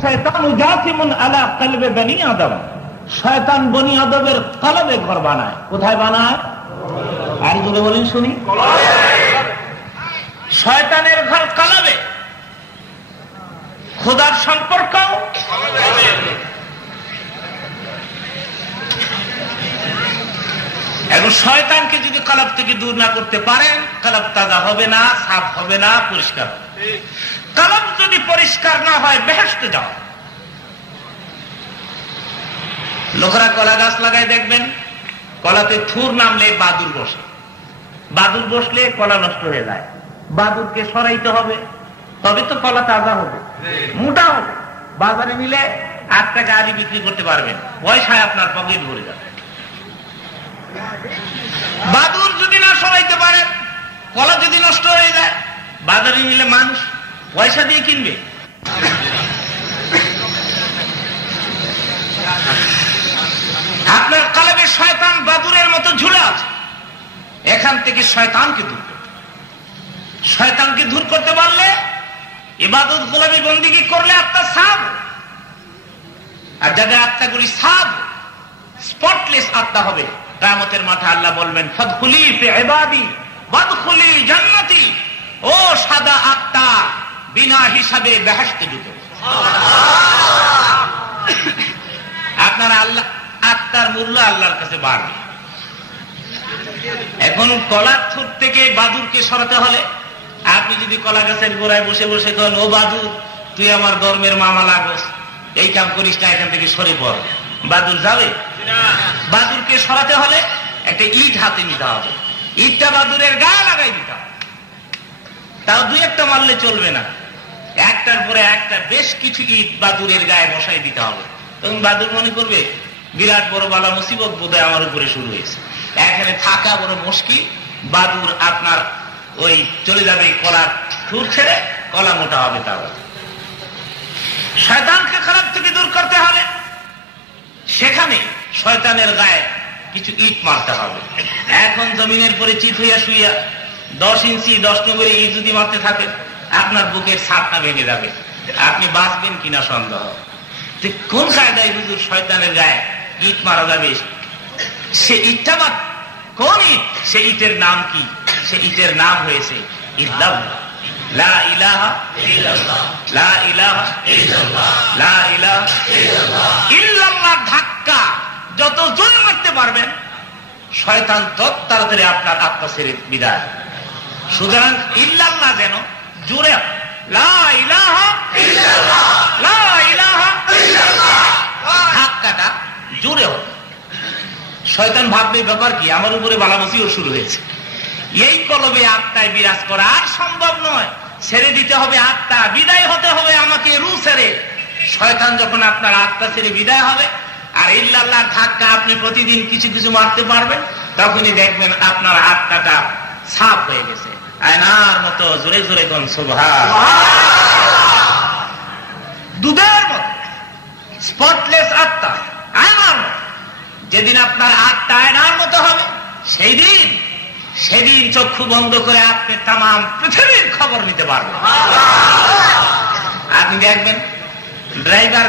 শয়তান জাসিমুন আলা কলবে বনি আদম, শয়তান বনি আদমের কলবে ঘর বানায়। কোথায় বানায়? আর জোরে বলেন শুনি। শয়তানের ঘর কলবে। খোদার সম্পর্ক এখন শয়তানকে যদি কলব থেকে দূর না করতে পারেন, কলব তাজা হবে না, সাফ হবে না, পরিষ্কার হবে। কলব যদি পরিষ্কার না হয় বেহেশতে যাও। লোকেরা কলা গাছ লাগায় দেখবেন, কলাতে থুর নামলে বাদুর বসে। বাদুর বসলে কলা নষ্ট হয়ে যায়। বাদুরকে সরাইতে হবে, তবে তো কলা তাজা হবে, মোটা হবে। বাজারে মিলে 8 টাকা আদি বিক্রি করতে পারবেন, পয়সায় আপনার পকেট ভরে যাবে। বাদুর যদি না সরাইতে পারেন, কলা যদি নষ্ট হয়ে যায়, বাজারে নিলে মানুষ পয়সা দিয়ে কিনবে। আপনার কলবে শয়তান বাদুরের মতো ঝুলে আছে। এখান থেকে শয়তানকে দূর করতে, শয়তানকে দূর করতে পারলে, ইবাদত গোলামি বন্দিগি করলে আত্মা সাফ। আর যাদের আত্মাগুলি সাফ, স্পটলেস আত্মা হবে, কিয়ামতের মাঠে আল্লাহ বলবেন ফাদখুলি ফি ইবাদি ওয়াদখুলি জান্নাতি। ও সাদা আত্মা, বিনা হিসাবে বেহেশতে ঢুকো। আপনার আল্লাহ আত্মার মূল্য আল্লাহর কাছে বাড়বে। এখন কলার থুর থেকে বাদুরকে সরাতে হলে, আপনি যদি কলা গাছের গোড়ায় বসে বসে করেন, ও বাদুর তুই আমার ধর্মের মামা লাগোস, এই কাম করিস না, এখান থেকে সরে পড়, বাদুর যাবে? বাদুরকে সরাতে হলে একটা ইট হাতে নিতে হবে, ইটটা বাদুরের গায়ে লাগাই দিতে হবে। তাও 2-1টা মারলে চলবে না, একটার পরে একটা বেশ কিছু ইট বাদুরের গায়ে বসাই দিতে হবে। তখন বাদুর মনে করবে বিরাট বড় বালা মুসিবত বোধহয় আমার উপরে শুরু হয়েছে, এখানে থাকা বড় মুশকিল। বাদুর আপনার ওই চলে যাবে কলা থুর ছেড়ে, কলা মোটা হবে। তাও শয়তানকে খারাপ থেকে দূর করতে হলে সেখানে শয়তানের গায়ে কিছু ইট মারতে হবে। এখন জমিনের পরে চিত হইয়া শুইয়া 10 ইঞ্চি 10 নম্বরে ইট যদি মারতে থাকেন, আপনার বুকের ছাদটা ভেঙে যাবে, আপনি বাঁচবেন কিনা সন্দেহ। কোন কায়দায় হুজুর শয়তানের গায়ে ইট মারা যাবে? সে ইটটা বা কোন ইট? সে ইটের নাম কি? সে ইটের নাম হয়েছে ইল্লাল্লাহ, লা ইলাহা ইল্লাল্লাহ, লা ইলাহা ইল্লাল্লাহ, লা ইলাহা ইল্লাল্লাহ। ইল্লাল্লাহ ধাক্কা যত জোরে মারতে পারবেন, শয়তান তত তাড়াতাড়ি আপনার আত্মা ছেড়ে বিদায়। সুতরাং ইল্লাল্লাহ যেন জোরে, লা ইলাহা ইল্লাল্লাহ, লা ইলাহা ইল্লাল্লাহ, ধাক্কাটা জোরে হবে। শয়তান ভাববে ব্যাপার কি, আমার উপরে বালামসিও শুরু হয়েছে। এই কলবে আত্মায় বিরাজ করা আর সম্ভব নয়, ছেড়ে দিতে হবে আত্মা, বিদায় হতে হবে আমাকে রূহ ছেড়ে। শয়তান যখন আপনার আত্মা ছেড়ে বিদায় হবে, আর ইল্লাল্লাহ ধাক্কা আপনি প্রতিদিন কিছু কিছু মারতে পারবেন, তখনই দেখবেন আপনার আত্মাটা সাফ হয়ে গেছে, আয়নার মতো জোরে জোরে কোন সুবহানাল্লাহ, দুধের মতো স্পটলেস আত্মা, আয়নার মতো। যেদিন আপনার আত্মা আয়নার মতো হবে, সেদিন চক্ষু বন্ধ করে আপনি তামাম পৃথিবীর খবর নিতে পারবেন। আপনি দেখবেন ড্রাইভার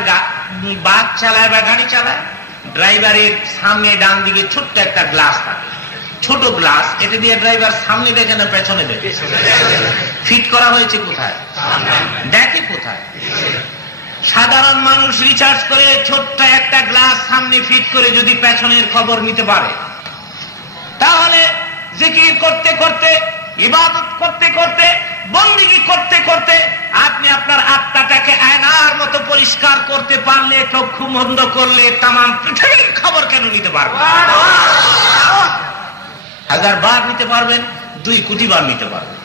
বাস চালায় বা গাড়ি চালায়, ড্রাইভারের সামনে ডান দিকে ছোট্ট একটা গ্লাস থাকে, ছোট গ্লাস, এটা দিয়ে ড্রাইভার সামনে দেখে না পেছনে দেখে? ফিট করা হয়েছে কোথায়? দেখে কোথায়? সাধারণ মানুষ রিচার্জ করে ছোট্ট একটা গ্লাস সামনে ফিট করে যদি পেছনের খবর নিতে পারে, তাহলে জিকির করতে করতে, ইবাদত করতে করতে, বন্দেগী করতে করতে আপনি আপনার আত্মাটাকে আয়নার মতো পরিষ্কার করতে পারলে, চক্ষু বন্ধ করলে তামাম পৃথিবীর খবর কেন নিতে পারবেন? 1000 বার নিতে পারবেন, 2 কোটি বার নিতে পারবেন।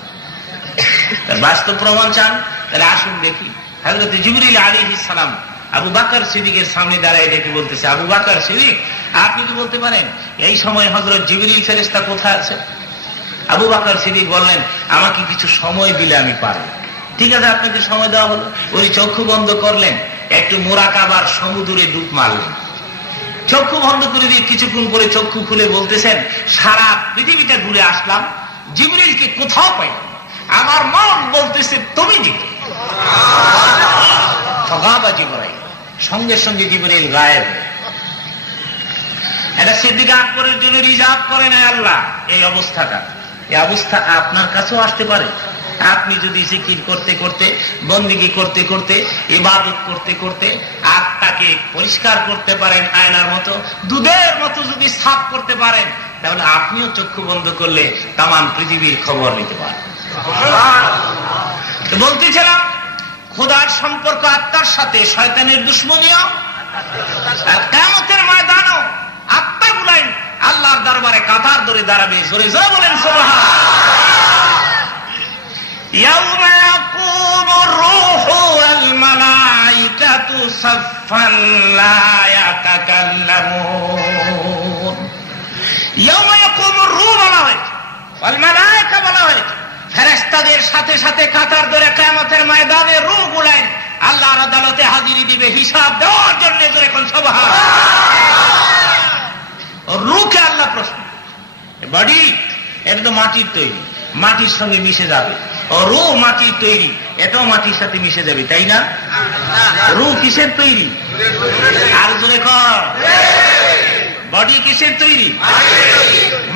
তার বাস্তব প্রমাণ চান? তাহলে আসুন দেখি। হযরত জিবরিল আলাইহিস সালাম আবু বকর সিদ্দিকের সামনে দাঁড়িয়ে ডেকে বলতেছে, আবু বকর সিদ্দিক, আপনি কি বলতে পারেন এই সময় হযরত জিবরিল ফেরেশতা কোথায় আছে? আবু বকর সিদ্দিক বললেন, আমাকে কিছু সময় দিলে আমি পারি। ঠিক আছে, আপনাকে সময় দেওয়া হলো। উনি চক্ষু বন্ধ করলেন, একটু মুরাকাবার সমুদ্রে ডুব মারলেন। চক্ষু বন্ধ করে দিয়ে কিছুক্ষণ পরে চক্ষু খুলে বলতেছেন, সারা পৃথিবীটা ঘুরে আসলাম, জিবরিলকে কোথাও পাই, আমার মন বলতেছে তুমি জিজ্ঞেস। ফাগাবা জিবরাইল, সঙ্গে সঙ্গে জিবরাইল গায়েব। এটা সিদ্দিক আকবরের জন্য রিজার্ভ করে না আল্লাহ। এই অবস্থাটা, এই অবস্থা আপনার কাছেও আসতে পারে। আপনি যদি জিকির করতে করতে, বন্দেগী করতে করতে, ইবাদত করতে করতে আত্মাকে পরিষ্কার করতে পারেন, আয়নার মতো দুধের মতো যদি সাফ করতে পারেন, তাহলে আপনিও চক্ষু বন্ধ করলে তামাম পৃথিবীর খবর নিতে পারেন। বলতেছিলাম খোদার সম্পর্ক আত্মার সাথে, শয়তানের দুশ্মনীয়, আর কিয়ামতের ময়দানও আত্মাগুলাই আল্লাহর দরবারে কাতার ধরে দাঁড়াবে। জোরে জোরে বলেন সুবহানাল্লাহ। ইয়াউমা ইয়াকুমুর রূহু ওয়াল মালাইকাতু সাফফান লা ইয়াতাকাল্লামুন। ইয়াউমা ইয়াকুমুর রূহ বলা হয়েছে, ওয়াল মালাইকা বলা হয়েছে। ফেরেশতাদের সাথে সাথে কাতার ধরে কিয়ামতের ময়দানে রূহ গুলাই আল্লাহর আদালতে হাজিরি দিবে হিসাব দেওয়ার জন্য। জোরে কোন সুবহানাল্লাহ। রূহকে আল্লাহ প্রশ্ন, বডি এটা তো মাটির তৈরি, মাটির সঙ্গে মিশে যাবে। রূহ মাটির তৈরি, এটাও মাটির সাথে মিশে যাবে, তাই না? রূহ কিসের তৈরি? আর জোরে কর। বডি কিসের তৈরি?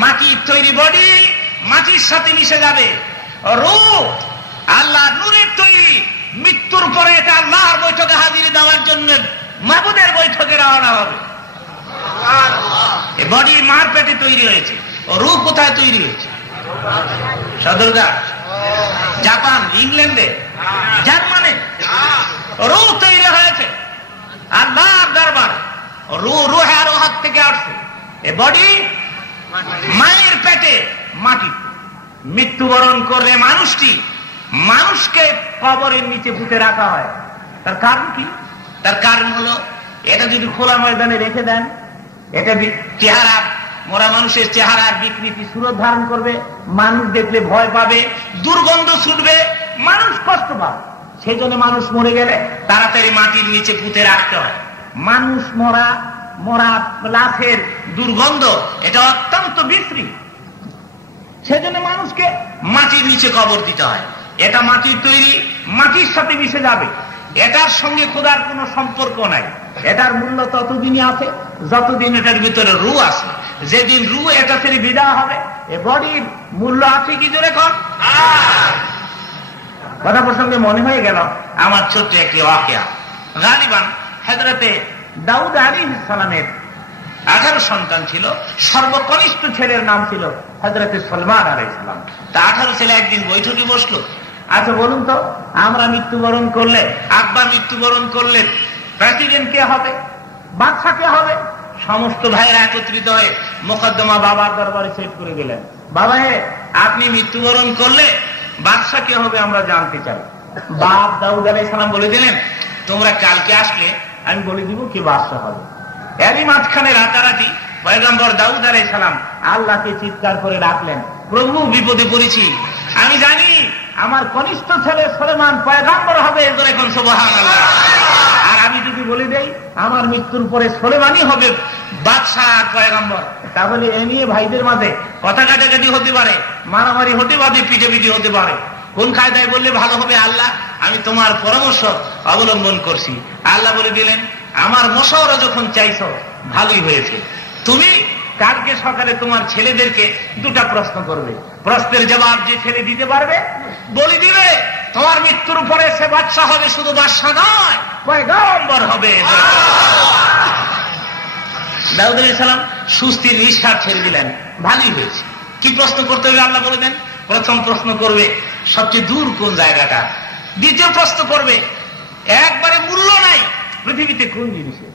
মাটির তৈরি। বডি মাটির সাথে মিশে যাবে। রূহ আল্লাহ নূরের তৈরি। মৃত্যুর পরে এটা আল্লাহর বৈঠকে হাজির দেওয়ার জন্য মাবুদের বৈঠকে রওনা হবে। বডি মার পেটে তৈরি হয়েছে। রূহ কোথায় তৈরি হয়েছে? সদরঘাট, জাপান, ইংল্যান্ডে, জার্মানি। রূহ তৈরি হয়েছে আল্লাহর দরবারে। রূহে আরোহাত থেকে আসছে। এ বডি মায়ের পেটে মাটি। মৃত্যুবরণ করলে মানুষকে কবরের নিচে পুঁতে রাখা হয়। তার কারণ কি? তার কারণ হলো এটা যদি খোলা ময়দানে রেখে দেন, এটা চেহারা, মরা মানুষের চেহারার বিকৃতি সুরত ধারণ করবে, মানুষ দেখলে ভয় পাবে, দুর্গন্ধ ছুটবে, মানুষ কষ্ট পাবে। সেই জন্য মানুষ মরে গেলে তাড়াতাড়ি মাটির নিচে পুঁতে রাখতে হয়। মানুষ মরা লাশের দুর্গন্ধ এটা অত্যন্ত বিশ্রী, সেজন্য মানুষকে মাটির নিচে কবর দিতে হয়। এটা মাটির তৈরি, মাটির সাথে মিশে যাবে। এটার সঙ্গে খোদার কোনো সম্পর্ক নাই। এটার মূল্য ততদিনই আছে যতদিন এটার ভিতরে রূহ আছে। যেদিন রূহ এটা থেকে বিদায় হবে, এ বডির মূল্য আছে কি? জোরে কর। কথা প্রসঙ্গে মনে হয়ে গেল আমার ছোট্ট একটি ওয়াকিয়া। গালিবান হযরতে দাউদ আলাইহিস সালামের 18 সন্তান ছিল। সর্বকনিষ্ঠ ছেলের নাম ছিল হযরতে সুলাইমান আলাইহিস সালাম। তা 18 ছেলে একদিন বৈঠকে বসলো। আচ্ছা বলুন তো, আমরা মৃত্যুবরণ করলে, আব্বা মৃত্যুবরণ করলে প্রেসিডেন্ট কে হবে, বাদশা কে হবে? সমস্ত ভাইয়েরা একত্রিত হয়ে মোকদ্দমা বাবার দরবারে সেট করে গেলেন। বাবা হে, আপনি মৃত্যুবরণ করলে বাদশা কে হবে আমরা জানতে চাই। বাপ দাউদ আলাইহিস সালাম বলে দিলেন, তোমরা কালকে আসলে আমি বলে দিব কি বাদশা হবে। এরই মাঝখানে রাতারাতি পয়গম্বর দাউদ আলাইহিস সালাম আল্লাহকে চিৎকার করে ডাকলেন, প্রভু বিপদে পড়েছি, আমি জানি আমার কনিষ্ঠ ছেলে সুলাইমান পয়গম্বর হবে। এখন সুবহানাল্লাহ। আর আমি যদি বলে দেই আমার মৃত্যুর পরে সুলাইমানই হবে বাদশা আর পয়গম্বর, তাহলে এ নিয়ে ভাইদের মাঝে কথা কাটাকাটি হতে পারে, মারামারি হতে পারে, পিটাপিটি হতে পারে। কোন কায়দায় বললে ভালো হবে? আল্লাহ, আমি তোমার পরামর্শ অবলম্বন করছি। আল্লাহ বলে দিলেন, আমার মশওয়ারা যখন চাইছো ভালোই হয়েছে। তুমি কালকে সকালে তোমার ছেলেদেরকে 2টা প্রশ্ন করবে। প্রশ্নের জবাব যে ছেলে দিতে পারবে বলে দিবে তোমার মৃত্যুর পরে সে বাদশা হবে, শুধু বাদশা নয় পয়গম্বর হবে। দাউদ আলাইহিস সালাম সুস্থির নিঃশ্বাস ছেড়ে দিলেন, ভালোই হয়েছে। কি প্রশ্ন করতে হবে আল্লাহ বলে দেন? প্রথম প্রশ্ন করবে সবচেয়ে দূর কোন জায়গাটা। দ্বিতীয় প্রশ্ন করবে একবারে মূল্য নাই পৃথিবীতে কোন জিনিসের।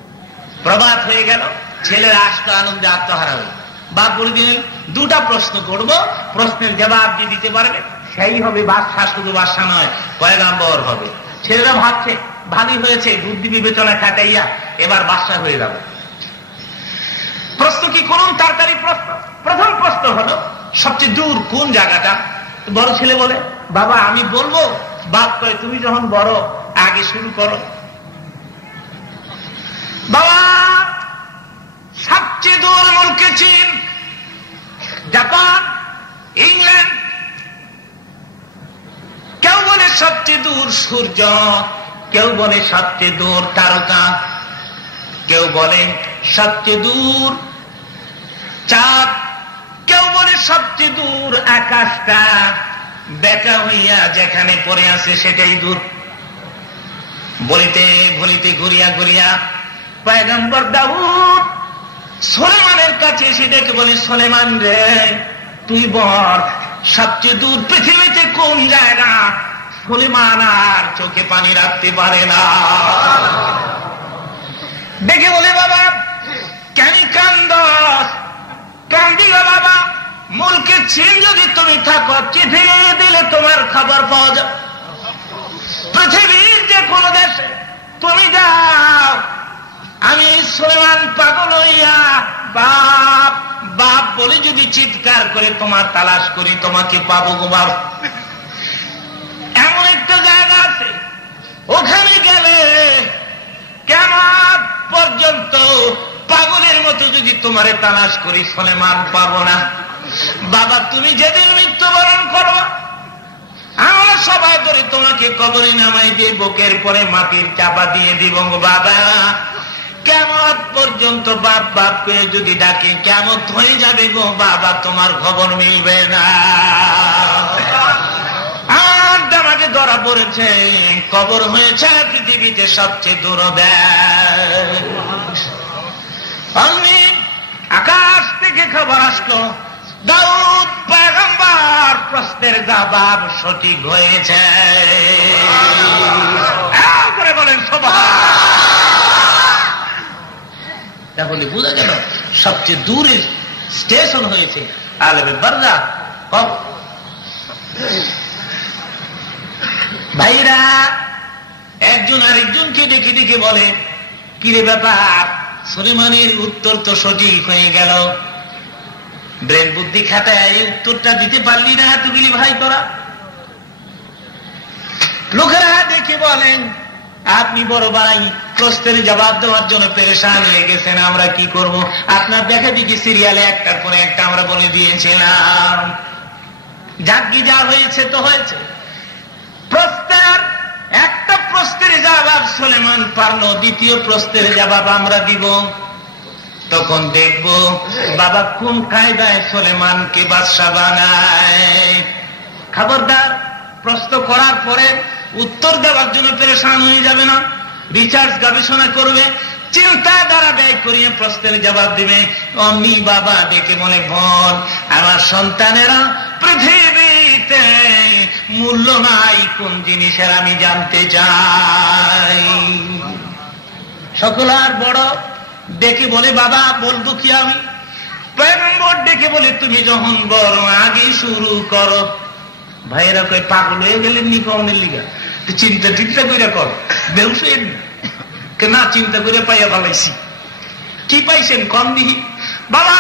প্রভাত হয়ে গেল, ছেলেরা আসতো আনন্দে আত্মহারা হয়ে। বাপ বলে দিলেন 2টা প্রশ্ন করব, প্রশ্নের জবাব যে দিতে পারবে সেই হবে বাদশা, শুধু বাদশা নয় পয়গম্বর হবে। ছেলেরা ভাবছে ভালোই হয়েছে, বুদ্ধি বিবেচনা খাটাইয়া এবার বাদশা হয়ে যাবে। প্রশ্ন কি করুন? তাড়াতাড়ি প্রশ্ন। প্রথম প্রশ্ন হলো সবচেয়ে দূর কোন জায়গাটা। বড় ছেলে বলে, বাবা আমি বলবো। বাপ কয়, তুমি যখন বড় আগে শুরু করো। বাবা, সবচেয়ে দূর মুলকে চীন, জাপান, ইংল্যান্ড। কেউ বলে সবচেয়ে দূর সূর্য, কেউ বলে সবচেয়ে দূর তারকা, কেউ বলে সবচেয়ে দূর চাঁদ, কেউ বলে সবচেয়ে দূর আকাশটা বেকা হইয়া যেখানে পড়ে আছে সেটাই দূর। বলিতে বলিতে ঘুরিয়া ঘুরিয়া পয়গম্বর দাউদ সুলেমানের কাছে এসে ডেকে বলে, সুলেমান রে, তুই বল সবচেয়ে দূর পৃথিবীতে কোন জায়গা? সুলেমান আর চোখে পানি রাখতে পারে না, ডেকে বলে, বাবা কেন কান্দস? কান্দি গো বাবা, মুলকের চীন যদি তুমি থাকো, চিঠি দিলে তোমার খবর পাওয়া যাবে। পৃথিবীর যে কোনো দেশে তুমি যাও, আমি সুলেমান পাগল হইয়া বাপ বাপ বলে যদি চিৎকার করে তোমার তালাশ করি, তোমাকে পাবো গো বাবা। এমন একটা জায়গা আছে, ওখানে গেলে কিয়ামত পর্যন্ত পাগলের মতো যদি তোমারে তালাশ করি, সুলেমান পাবো না। বাবা তুমি যেদিন মৃত্যুবরণ করো, আমরা সবাই ধরে তোমাকে কবরে নামাই দিয়ে বুকের পরে মাটির চাপা দিয়ে দিব গো বাবা। কিয়ামত পর্যন্ত বাপ বাপ করে যদি ডাকে, কিয়ামত হয়ে যাবে গো বাবা, তোমার খবর মিলবে না। আর আমাকে ধরা পড়েছে, কবর হয়েছে পৃথিবীতে সবচেয়ে দূরদেশ। অমনি আকাশ থেকে খবর আসলো, দাউদ পয়গম্বর প্রশ্নের জবাব সঠিক হয়েছে। করে বলেন তাহলে বোঝা গেল সবচেয়ে দূরের স্টেশন হয়েছে আলেমে বারজা। ভাইরা একজন আরেকজনকে ডেকে ডেকে বলে, কিরে ব্যাপার, সুলেমানের উত্তর তো সঠিক হয়ে গেল, ব্রেন বুদ্ধি খাটায় এই উত্তরটা দিতে পারলি না এতগুলি ভাই তোরা? লোকেরা দেখে বলেন, আপনি বড় ভাই প্রশ্নের জবাব দেওয়ার জন্য পেরেশান হয়ে গেছেন, আমরা কি করব? আপনার দেখা দেখি সিরিয়ালে একটার পরে একটা আমরা বলে দিয়েছিলাম। যাকি যা হয়েছে তো হয়েছে। প্রশ্নের একটা প্রশ্নের জবাব সুলেমান পারলো, দ্বিতীয় প্রশ্নের জবাব আমরা দিব। তখন দেখব বাবা কোন কায়দায় সুলেমানকে বাদশা বানায়। খবরদার, প্রশ্ন করার পরে উত্তর দেওয়ার জন্য পেরেশান হয়ে যাবে না, রিসার্চ গবেষণা করবে, চিন্তা দ্বারা ব্যয় করিয়ে প্রশ্নের জবাব দিবে। অমনি বাবা ডেকে বলে, বোন আমার সন্তানেরা, পৃথিবীতে মূল্য নাই কোন জিনিসের আমি জানতে চাই। সকল আর বড় ডেকে বলে, বাবা বলবো কি আমি? পয়গম্বর ডেকে বলে, তুমি যখন বড় আগে শুরু করো। ভাইয়েরা কয়, পাগল হয়ে গেলেন নি কমনের লিগা? চিন্তা টিন্তা করে কর, বেউস না চিন্তা করে পাইয়া ভালাইছি। কি পাইছেন কম দিহি? বাবা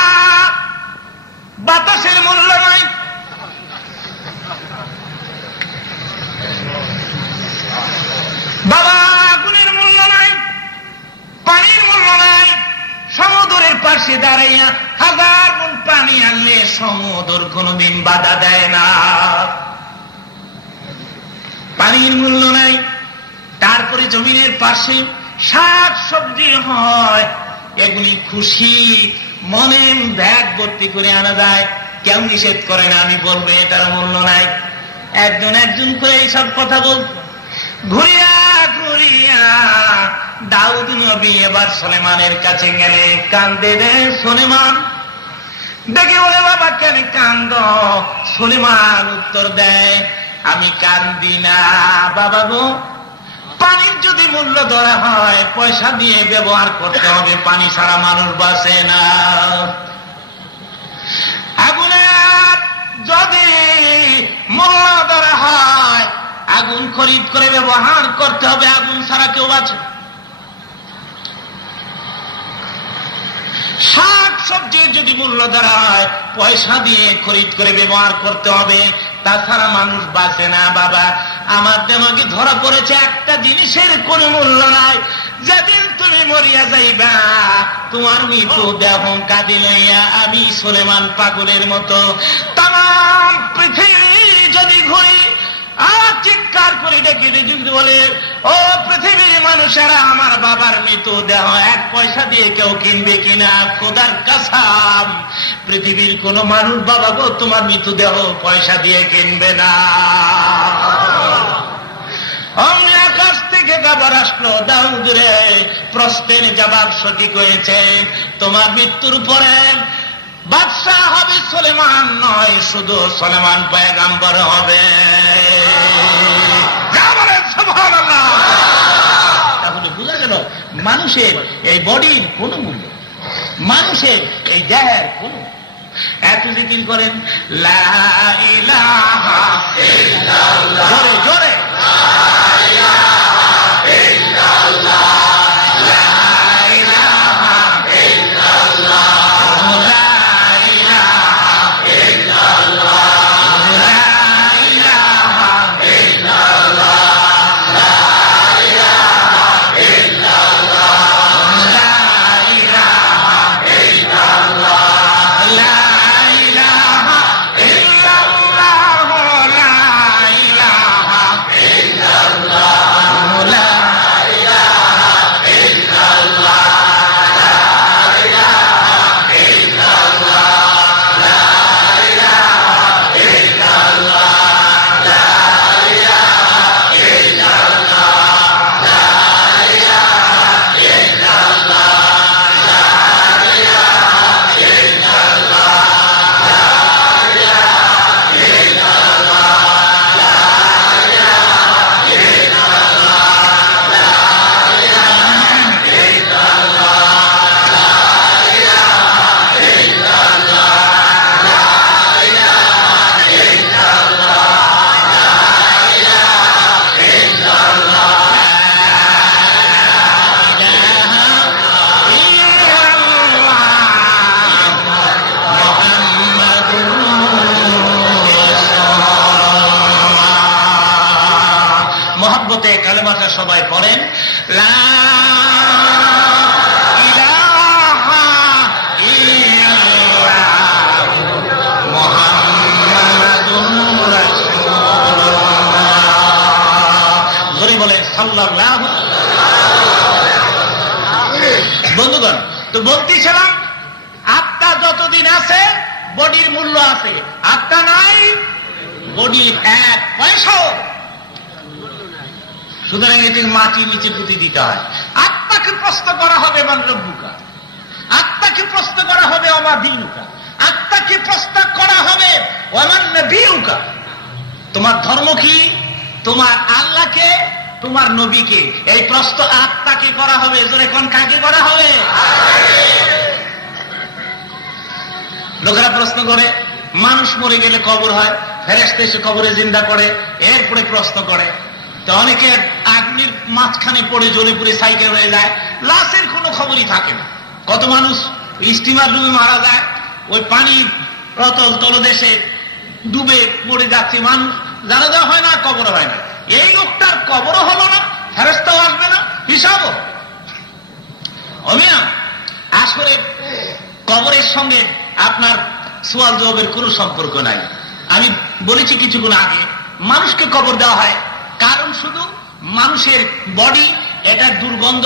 বাতাসের মূল্য নাই, বাবা আগুনের মূল্য নাই, পানির মূল্য নাই। সমুদ্রের পাশে দাঁড়াইয়া 1000 গুণ পানি আনলে সমুদ্র কোনদিন বাধা দেয় না। পানির মূল্য নাই। তারপরে জমিনের পাশে শাক সবজি হয়, এগুলি খুশি মনে ব্যাগ ভর্তি করে আনা যায়, কেউ নিষেধ করে না। আমি বলবো এটার মূল্য নাই। একজন একজন করে এইসব কথা বল। ঘুরিয়া ঘুরিয়া দাউদ নবী এবার সুলেমানের কাছে গেলে, কান্দে রে সুলেমান। দেখে বলে, বাবা কেন কান্দ? সুলেমান উত্তর দেয়, আমি কান্দি না বাবা গো, পানির যদি মূল্য ধরা হয় পয়সা দিয়ে ব্যবহার করতে হবে, পানি ছাড়া মানুষ বাঁচে না। আগুনের যদি মূল্য ধরা হয়, আগুন খরিদ করে ব্যবহার করতে হবে, আগুন ছাড়া কেউ বাঁচে। শাক সবজির যদি মূল্য ধরা হয়, পয়সা দিয়ে খরিদ করে ব্যবহার করতে হবে, তাছাড়া মানুষ বাঁচে না। বাবা আমার দেমাগে ধরা পড়েছে একটা জিনিসের কোন মূল্য নাই। যেদিন তুমি মরিয়া যাইবা, তোমার মৃত্যু দেহ কাঁদে লইয়া আমি সুলেমান পাগলের মতো তাম পৃথিবী যদি ঘুরি, আর চিৎকার করে ডেকে ডেকে বলে, ও পৃথিবীর মানুষেরা, আমার বাবার মৃত্যু দেহ 1 পয়সা দিয়ে কেউ কিনবে কিনা? খোদার কসম, পৃথিবীর কোন মানুষ বাবা গো তোমার মৃত্যু দেহ পয়সা দিয়ে কিনবে না। অমনি আকাশ থেকে খবর আসলো, দাউদ রে, প্রশ্নের জবাব সঠিক হয়েছে। তোমার মৃত্যুর পরে বাদশাহ হবে সুলেমান নয়, শুধু সুলেমান পয়গম্বর হবে। সুবহানাল্লাহ। তাহলে বোঝা গেল মানুষের এই বডির কোন মূল্য, মানুষের এই দেহের কোন। এত জিকির করেন লা ইলাহা ইল্লাল্লাহ, জোরে জোরে সবাই পড়েন লা ইলাহা ইল্লাল্লাহ মুহাম্মাদুর রাসূলুল্লাহ। জোরে বলেন সাল্লাল্লাহু। বন্ধুগণ, তো বলতেছিলাম আত্মা যতদিন আছে বডির মূল্য আছে, আত্মা নাই বডির 1 পয়সাও। সুতরাং এটি মাটির নিচে পুঁতি দিতে হয়। আত্মাকে প্রশ্ন করা হবে মান রব্বুকা, আত্মাকে প্রশ্ন করা হবে ওমা দীনুকা, আত্মাকে প্রশ্ন করা হবে ওমান নবিয়ুকা, তোমার ধর্ম কি, তোমার আল্লাহকে, তোমার নবীকে। এই প্রশ্ন আত্মাকে করা হবে। জোরে কোন কাকে করা হবে? লোকেরা প্রশ্ন করে মানুষ মরে গেলে কবর হয়, ফেরেশতা এসে কবরে জিন্দা করে, এরপরে প্রশ্ন করে। তো অনেকে আগুনের মাঝখানে পড়ে জ্বলে পুড়ে সাইকেল হয়ে যায়, লাশের কোনো খবরই থাকে না। কত মানুষ স্টিমার ডুবে মারা যায়, ওই পানি রতল তলদেশে ডুবে মরে যাচ্ছে মানুষ, জানাজা হয় না, কবর হয় না। এই লোকটার কবরও হলো না, ফেরেশতাও আসবে না, হিসাবও। অমিয়া আসলে কবরের সঙ্গে আপনার সুয়াল জবাবের কোনো সম্পর্ক নাই। আমি বলেছি কিছুক্ষণ আগে, মানুষকে কবর দেওয়া হয় কারণ শুধু মানুষের বডি, এটার দুর্গন্ধ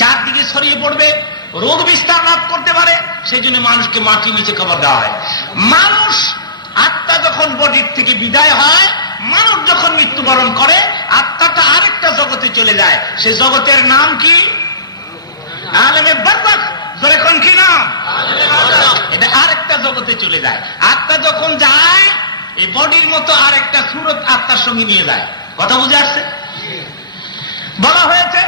চারদিকে ছড়িয়ে পড়বে, রোগ বিস্তার লাভ করতে পারে, সেই জন্য মানুষকে মাটির নিচে কবর দেওয়া হয়। মানুষ আত্মা যখন বডির থেকে বিদায় হয়, মানুষ যখন মৃত্যুবরণ করে, আত্মাটা আরেকটা জগতে চলে যায়। সে জগতের নাম কি? আলেমে বারজাখ। যখন কি নাম? এটা আরেকটা জগতে চলে যায়। আত্মা যখন যায়, এই বডির মতো আরেকটা সুরত আত্মার সঙ্গে নিয়ে যায়। কথা বুঝে আসছে? বলা হয়েছে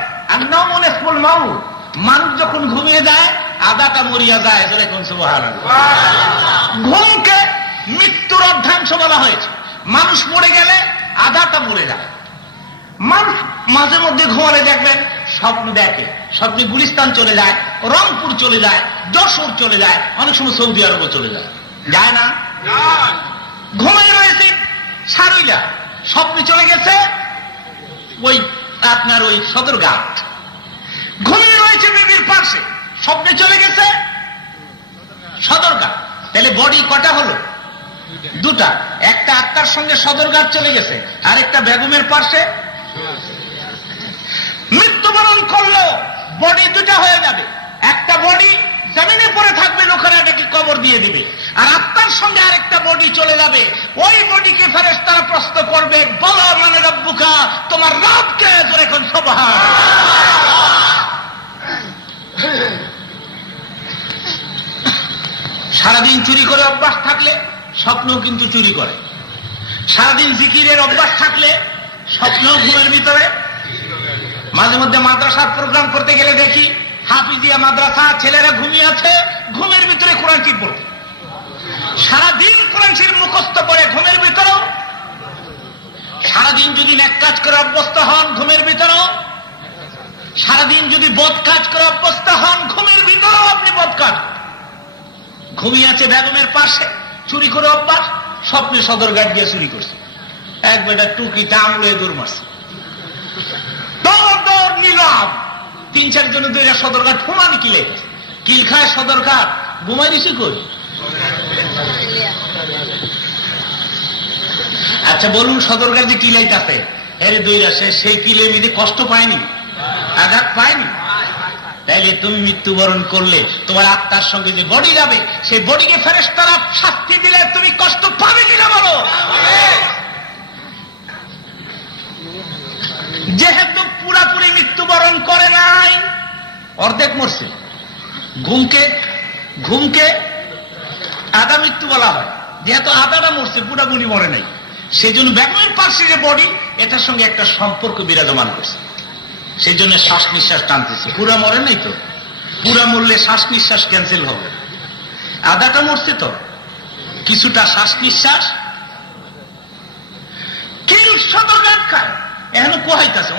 মানুষ যখন ঘুমিয়ে যায় আধাটা মরিয়া যায়। ঘুমকে মৃত্যুর অর্ধাংশ বলা হয়েছে। মানুষ মরে গেলে আধাটা মরে যায়। মানুষ মাঝে মধ্যে ঘুমালে দেখবেন স্বপ্ন দেখে, স্বপ্নে গুলিস্তান চলে যায়, রংপুর চলে যায়, যশোর চলে যায়, অনেক সময় সৌদি আরবও চলে যায়। যায় না? ঘুমিয়ে রয়েছে সারইলা, স্বপ্নে চলে গেছে ওই আপনার ওই সদরঘাট। ঘুমিয়ে রয়েছে বিবির পাশে, স্বপ্নে চলে গেছে সদরঘাট। তাহলে বডি কটা হলো? দুটা, একটা আত্মার সঙ্গে সদরঘাট চলে গেছে, আর একটা বেগমের পাশে। মৃত্যুবরণ করলেও বডি দুটা হয়ে যাবে, একটা বডি জমিনে পড়ে থাকবে, লোকেরা এটাকে কবর দিয়ে দিবে, আর আত্মার সঙ্গে আরেকটা বডি চলে যাবে। ওই বডিকে ফেরেশতারা প্রশ্ন করবে, বলো মানে রব্বুকা, তোমার রবকে? জোরে কোন সুবহানাল্লাহ। সারাদিন চুরি করে অভ্যাস থাকলে স্বপ্নও কিন্তু চুরি করে, সারাদিন জিকিরের অভ্যাস থাকলে স্বপ্নও ঘুমের ভিতরে। মাঝে মধ্যে মাদ্রাসার প্রোগ্রাম করতে গেলে দেখি হাফিজিয়া মাদ্রাসা, ছেলেরা ঘুমিয়ে আছে, ঘুমের ভিতরে কোরআন শরীফ পড়তে। সারাদিন কোরআন শরীফ মুখস্থ করে ঘুমের ভিতরেও। সারাদিন যদি নেক কাজ করে অভ্যস্ত হন ঘুমের ভিতরেও, সারাদিন যদি বদ কাজ করে অভ্যস্ত হন ঘুমের ভিতরেও আপনি বদ কাজ। ঘুমিয়ে আছে বেগমের পাশে, চুরি করে অভ্যাস, স্বপ্নে সদরঘাট গিয়ে চুরি করছে, এক বেটা টুকিটা আঙুলে দৌড় মারছে, দৌড় নিলাম, 3-4 জন দৌড়া সদরঘাট ফুমানি কিলে, কিল খায় সদরঘাট, ঘুমাই দিছি কই? আচ্ছা বলুন, সদরঘাট যে কিলাইতে এর দৌড়া সেই কিলে মিলে কষ্ট পায়নি, আঘাত পায়নি? তাইলে তুমি মৃত্যুবরণ করলে তোমার আত্মার সঙ্গে যে বডি যাবে, সেই বডিকে ফেরেশতারা শাস্তি দিলে তুমি কষ্ট পাবে কিনা বলো? যেহেতু পুরাপুরি মৃত্যুবরণ করে নাই, অর্ধেক মরছে। ঘুমকে আধা মৃত্যু বলা হয়, যেহেতু আধাটা মরছে, পুরাপুরি মরে নাই, সেই জন্য বেগমের পাশে যে বডি, এটার সঙ্গে একটা সম্পর্ক বিরাজমান করছে, সেই জন্য শ্বাস নিঃশ্বাস টানতেছে। পুরা মরে নাই তো, পুরা মরলে শ্বাস নিঃশ্বাস ক্যান্সেল হবে। আধাটা মরছে তো, কিছুটা শ্বাস নিঃশ্বাস সদরঘাট খায়, এখন কোহাইতেছে,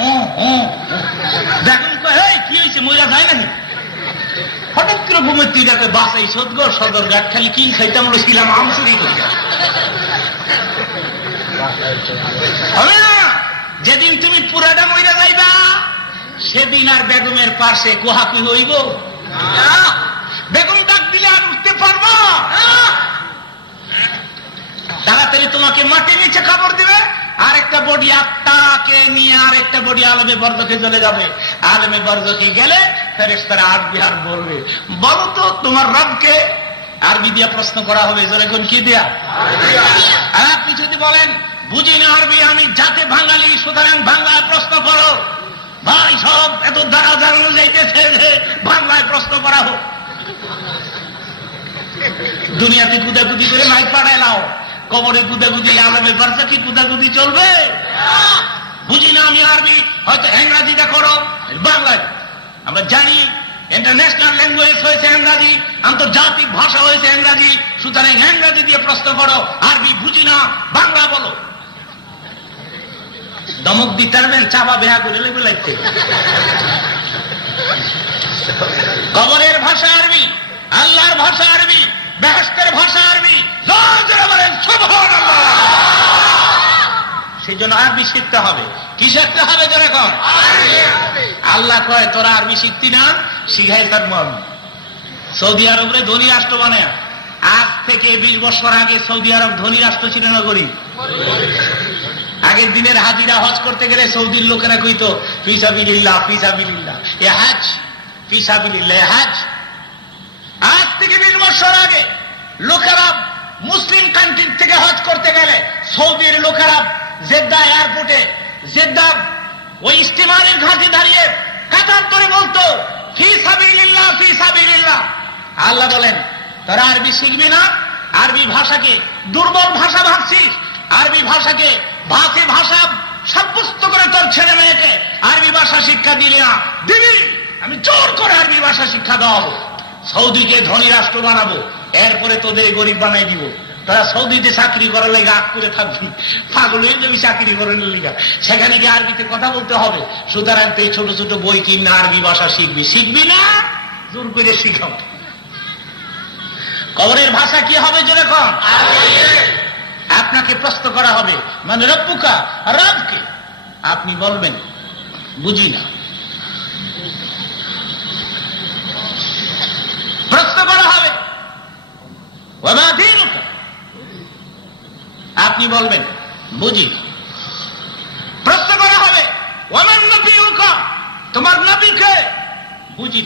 বেগম কয় কি হয়েছে, মহিলা যায় নাকি? হঠাৎ করে ঘুমের তীরাকে বাসাই সদগর সদরঘাট খালি কি খাইতাম ছিলাম আমচুরি করি হবে না। যেদিন তুমি পুরাটা মহিলা যাইবা সেদিন আর বেগমের পাশে কোহাকি হইব? বেগম ডাক দিলে আর উঠতে পারবা? তাড়াতাড়ি তোমাকে মাটি নিচে কাপড় দিবে, আর একটা বডি আত্মাকে নিয়ে আর একটা বডি আলমে বরজখে চলে যাবে। আলমে বরজখে গেলে ফেরেশতারা আরবি আর বলবে, বলো তো তোমার রবকে? আরবি দিয়া প্রশ্ন করা হবে, যখন কি দিয়া? আর আপনি যদি বলেন বুঝি না আরবি, আমি জাতে বাঙালি, সুতরাং বাংলায় প্রশ্ন করো, ভাই সব এত দ্বারা জানানো যাইতেছে যে বাংলায় প্রশ্ন করা হোক। দুনিয়াতে কুদাকুদি করে মাইক পাঠাইলাও, কবরে কুদাকুদি, আলমে বারজাখে কুদাকুদি চলবে? বুঝি না আমি আরবি, হয়তো ইংরাজিটা করো, বাংলায় আমরা জানি ইন্টারন্যাশনাল ল্যাঙ্গুয়েজ হয়েছে ইংরাজি, আন্তর্জাতিক ভাষা হয়েছে ইংরাজি, সুতরাং ইংরাজি দিয়ে প্রশ্ন করো, আরবি বুঝি না, বাংলা বলো। দমক দিতে পারবেন? চাপা বেহা করে লেগে লাগছে। কবরের ভাষা আরবি, আল্লাহর ভাষা আরবি, বেহেশতের ভাষা আরবি, সেই জন্য আরবি শিখতে হবে। কি শিখতে হবে যেরকম? আল্লাহ কয় তোরা আরবি শিখতি না, শিখাই তার মন। সৌদি আরবরে ধনী রাষ্ট্র বানায়, আজ থেকে 20 বছর আগে সৌদি আরব ধনী রাষ্ট্র ছিল না গরিব? আগের দিনের হাজিরা হজ করতে গেলে সৌদির লোকেরা কইতো ফিসাবিলিল্লাহ ফিসাবিলিল্লাহ, এ হাজ ফিসাবিলিল্লাহ, এ হাজ। আজ থেকে 20 বছর আগে লোকেরা মুসলিম কান্ট্রি থেকে হজ করতে গেলে সৌদির লোকেরা জেদ্দা এয়ারপোর্টে, জেদ্দা ওই স্টিমারের ঘাটে দাঁড়িয়ে কাতার ধরে বলতো ফিসাবিলিল্লাহ ফিসাবিলিল্লাহ। আল্লাহ বলেন তারা আরবি শিখবি না? আরবি ভাষাকে দুর্বল ভাষা ভাবছিস? আরবি ভাষাকে ভাষী ভাষা সাব্যস্ত করে তোর ছেলে মেয়েকে আরবি ভাষা শিক্ষা দিলি না, দিবি, আমি জোর করে আরবি ভাষা শিক্ষা দেওয়াবো, সৌদিকে ধনী রাষ্ট্র বানাবো, এরপরে তোদের গরিব বানাই দিব। তারা সৌদিতে চাকরি করার লেগে আগ করে থাকবি, পাগল হয়ে যাবি চাকরি করার লেগে, সেখানে গিয়ে আরবিতে কথা বলতে হবে। সুতরাং তুই ছোট ছোট বই কিনা আরবি ভাষা শিখবি, শিখবি না জোর করে শিখাও। কবরের ভাষা কি হবে যেরকম? আপনাকে প্রশ্ন করা হবে, মানে রব্বুকা, রবকে। আপনি বলবেন বুঝি না। প্রশ্ন করা হবে ওয়া মা দীনুকা, আপনি বলবেন বুঝি। প্রশ্ন করা হবে ওয়ামান নবিয়ুকা, তোমার নবীকে বুঝি।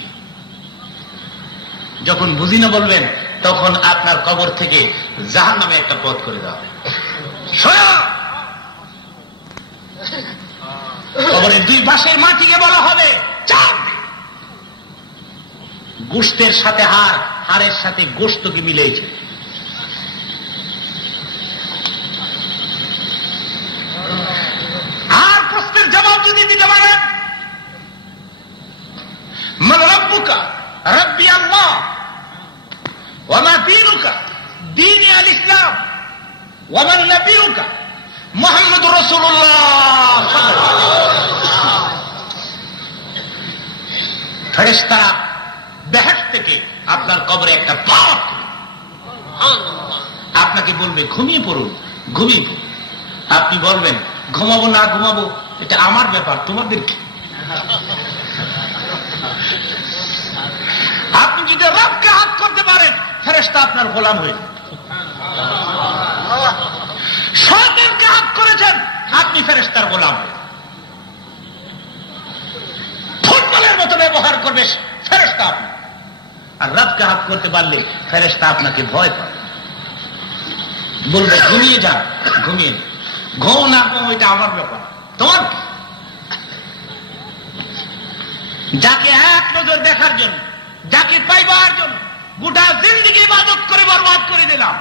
যখন বুঝি না বলবেন তখন আপনার কবর থেকে জাহান্নামে একটা পথ করে দেওয়া হবে। কবরের দুই পাশের মাটিকে বলা হবে চাপ। গোশতের সাথে হাড়, হাড়ের সাথে গোশতকে মিলেছে। আর প্রশ্নের জবাব যদি দিতে পারেন মান রাব্বুকা, রাব্বি আল্লাহ, ওয়া মা দীনুকা, দীনি আল ইসলাম, ওয়া মান নবিয়ুকা, মুহাম্মদুর রাসূলুল্লাহ। ফেরেশতারা বেহেশত থেকে আপনার কবরে একটা পথ আপনাকে বলবে ঘুমিয়ে পড়ুন, ঘুমিয়ে পড়ুন। আপনি বলবেন ঘুমাবো না ঘুমাবো এটা আমার ব্যাপার, তোমাদের কি? আপনি যদি রবকে হাত করতে পারেন ফেরেশতা আপনার গোলাম হয়ে যাবে। শয়তানকে হাত করেছেন আপনি ফেরেশতার গোলাম হয়ে। ফুটবলের মতো ব্যবহার করবে ফেরেশতা আপনি, আর রবকে হাত করতে পারলে ফেরেশতা আপনাকে ভয় পাবে, বলবে ঘুমিয়ে যান, ঘুমিয়ে। ঘুম না ঘুম এটা আমার ব্যাপার, তোমার কি? যাকে এক নজর দেখার জন্য, যাকে পাইবার জন্য গোটা জিন্দেগি ইবাদত করে বরবাদ করে দিলাম,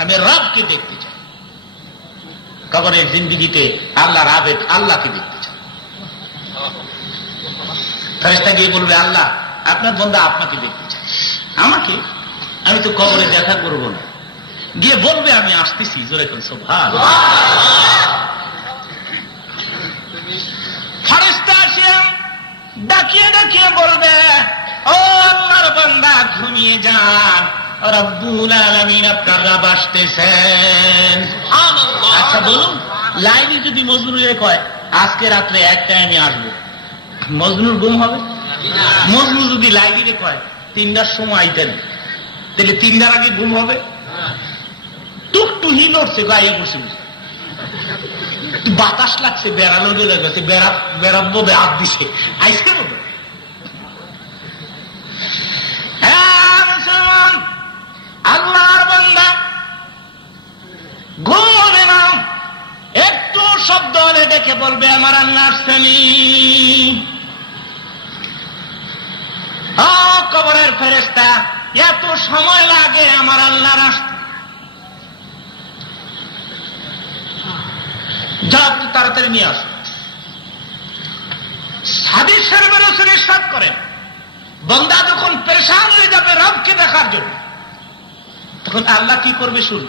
আমি রবকে দেখতে চাই। কবরের জিন্দেগিতে আল্লাহর আবেদ, আল্লাহকে দেখতে চাই। ফেরেশতা গিয়ে বলবে আল্লাহ আপনার বান্দা আপনাকে দেখতে চাই। আমাকে? আমি তো কবরে দেখা করবো না। গিয়ে বলবে আমি আসতেছি, জোরে করে সুবহানাল্লাহ। ফেরেশতা আসিয়া ডাকিয়ে ডাকিয়ে বলবে ও আল্লাহর বান্দা ঘুমিয়ে যান, রব্বুল আলামিন আপনার রব আসতেছেন। আচ্ছা বলুন, লাইলি যদি মজনুরে কয় আজকে রাত্রে একটায় আমি আসবো, মজনুর ঘুম হবে? মজনু যদি লাইলিরে কয় 3টার সময় আইতেন, তাহলে 3টার আগে ঘুম হবে? টুকটুহি লড়ছে, গায়ে বসে বসে বাতাস লাগছে, বেড়ানো গেছে, বেড়াবো হাত দিছে, আইসে মতো। আল্লাহর বান্দা ঘুমাবে না, একটু শব্দ হলে দেখে বলবে আমার আল্লাহ আসছেনি। কবরের ফেরেশতা এত সময় লাগে আমার আল্লাহর আসতে? যা তাড়াতাড়ি নিয়ে আস। হাদিস শরীফে রাসূল ইরশাদ করেন বান্দা যখন পেরেশান হয়ে যাবে রবকে দেখার জন্য, তখন আল্লাহ কি করবে শুন।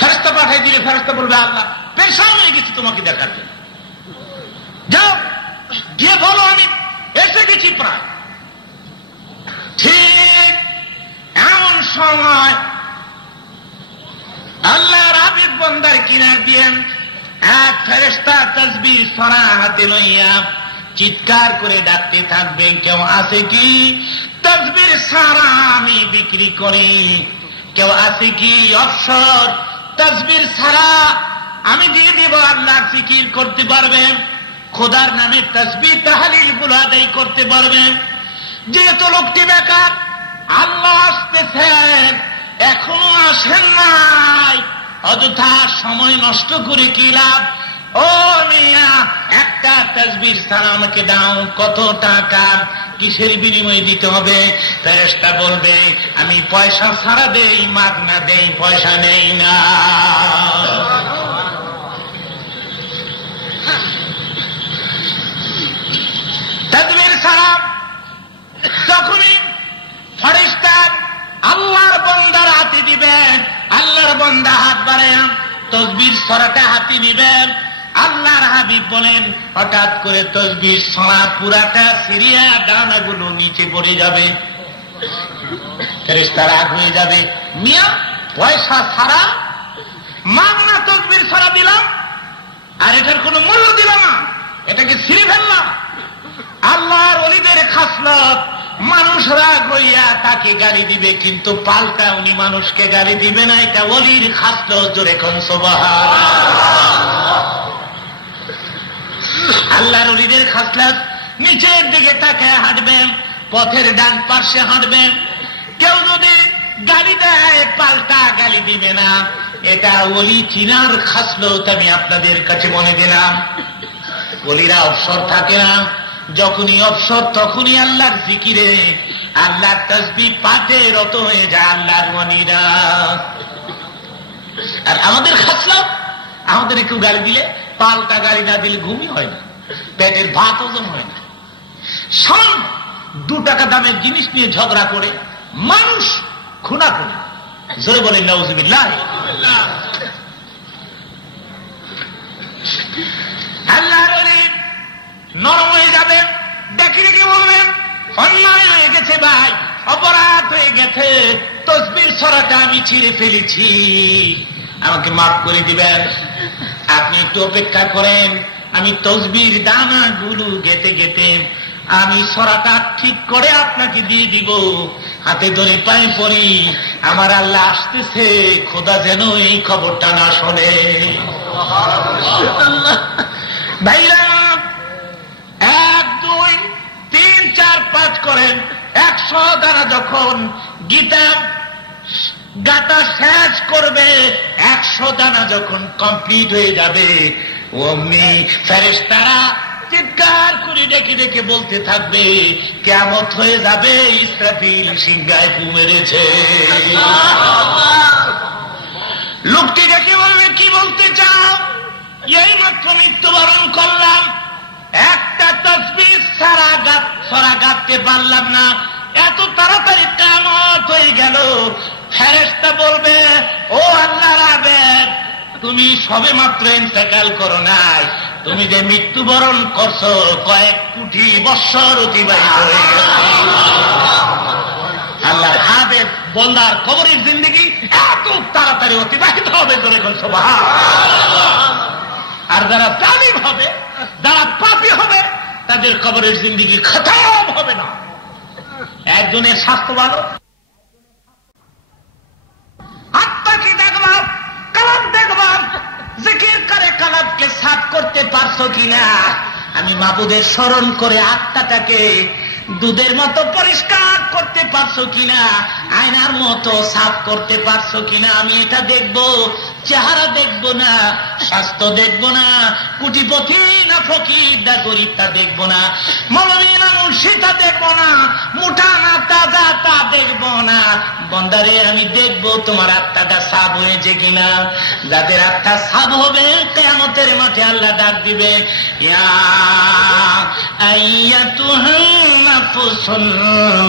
ফেরেশতা পাঠাই দিলে ফেরেশতা বলবে আল্লাহ পেরেশান হয়ে গেছি তোমাকে দেখার জন্য, যাও গিয়ে বলো আমি এসে গেছি প্রায়। ঠিক এমন সময় আল্লাহর হাবিব বান্দার কিনার দিয়ে এক ফেরেশতা তাসবিহ সরা হাতে লইয়া চিৎকার করে ডাকতে থাকবে কেউ আছে কি তাসবিহ সারা আমি বিক্রি করি, কেউ আছে কি অবসর তাসবিহ সারা আমি দিয়ে দিব, আল্লাহর জিকির করতে পারবেন, খোদার নামে তাসবিহ তাহলিল গুলো আদায় করতে পারবেন। যেহেতু লোকটি বেকার, আল্লাহ আসতেছেন এখনো আসেন নাই, অযথা সময় নষ্ট করে কি লাভ? ও মিয়া একটা তাসবিহ ছাড়া আমাকে দাও, কত টাকা, কিসের বিনিময়ে দিতে হবে? ফেরেশতা বলবে আমি পয়সা ছাড়া দেই, মাগনা দেই, পয়সা নেই না। তাসবিহ ছাড়া যখনই ফেরেশতা আল্লাহর বান্দার হাতে দিবেন, আল্লাহর বান্দা হাত বাড়ায় তাসবিহ সরাটা হাতে নিবেন, আল্লাহর হাবিব বলেন হঠাৎ করে তাসবিহ সরা পুরাটা সিরিয়া ডানাগুলো নিচে পড়ে যাবে। ফেরেশতা রাগ হয়ে যাবে, মিয়া পয়সা ছাড়া মাগনা তাসবিহ সরা দিলাম আর এটার কোনো মূল্য দিলাম না, এটাকে ছিঁড়ে ফেললাম। আল্লাহর ওলিদের খাসলত মানুষ রাগ হইয়া তাকে গালি দিবে, কিন্তু পাল্টা উনি মানুষকে গালি দিবে না। এটা ওলির খাসলত, জোরে কোন সুবহানাল্লাহ। আল্লাহর ওলিদের খাসলত, নিচের দিকে তাকায় হাঁটবেন, পথের ডান পাশে হাঁটবেন। কেউ যদি গালি দেয় পাল্টা গালি দিবে না। এটা ওলি চিনার খাসলত, আমি আপনাদের কাছে মনে দিলাম। ওলিরা অবসর থাকে না, যখনই অবসর তখনই আল্লাহর জিকিরে, আল্লাহর তাসবিহ পাঠে রত হয়ে যায় আল্লাহর ওলিরা। আর আমাদের খাসলত, আমাদের একটু গালি দিলে, পাল্টা গালি না দিলে ঘুমই হয় না, পেটের ভাত হজম হয় না। সামান্য 2 টাকা দামের জিনিস নিয়ে ঝগড়া করে মানুষ খুনা করে, জোরে বলেন নাউজুবিল্লাহ। আল্লাহর ওলি নরম হয়ে যাবেন, দেখি দেখি বলবেন অন্যায় হয়ে গেছে ভাই, অপরাধ হয়ে গেছে, তসবির ছড়াটা আমি ছিঁড়ে ফেলেছি, আমাকে মাফ করে দিবেন। আপনি একটু অপেক্ষা করেন, আমি তসবির দানাগুলো গেতে গেতে আমি ছড়াটা ঠিক করে আপনাকে দিয়ে দিব। হাতে ধরে পায়ে পড়ি, আমার আল্লাহ আসতেছে, খোদা যেন এই খবরটা না শোনে। ভাইরা 1 2 3 4 5 করেন, 100 দ্বারা যখন গীতা গাটা শেষ করবে, 100 দানা যখন কমপ্লিট হয়ে যাবে, অমনি ফেরেশতারা চিৎকার করে ডেকে ডেকে বলতে থাকবে, কিয়ামত হয়ে যাবে, ইসরাফিল সিংহায় ফু মেরেছে। লোকটি ডেকে বলবে, কি বলতে চাও? এই মাত্র মৃত্যুবরণ করলাম, একটা তাসবিহ সারা গাঁথতে পারলাম না, এত তাড়াতাড়ি কিয়ামত হয়ে গেল। ফেরেশতা বলবে, ও আল্লাহর আবেদ, তুমি সবে মাত্র ইন্তেকাল করো নাই, তুমি যে মৃত্যুবরণ করছো কয়েক কোটি বৎসর অতিবাহিত হয়ে গেছে। আল্লাহর আবেদ বন্দার কবরের জিন্দেগি এত তাড়াতাড়ি অতিবাহিত হবে, জোরে কোন সুবহানাল্লাহ। আর যারা জালিম হবে, যারা পাপী হবে, তাদের কবরের জিন্দেগি খতম হবে না। একজনের স্বাস্থ্য ভালো, আত্মাকে দেখবার, কালাম দেখবার, জিকির করে কালামকে সাফ করতে পারছো কিনা। আমি মাবুদের স্মরণ করে আত্মাটাকে দুধের মতো পরিষ্কার করতে পারছো কিনা, আয়নার মতো সাফ করতে পারছো কিনা, আমি এটা দেখবো। চেহারা দেখবো না, স্বাস্থ্য দেখবো না, কোটিপতি না ফকির না গরিব তা দেখবো না, মৌলবী না মুর্শিদ তা দেখবো না, মুঠা না তাজা তা দেখবো না। বন্দারে আমি দেখবো তোমার আত্মাটা সাফ হয়েছে কিনা। যাদের আত্মা সাফ হবে, কিয়ামতের মাঠে আল্লাহ ডাক দিবে, ইয়া আইয়াতুহান নাফসুল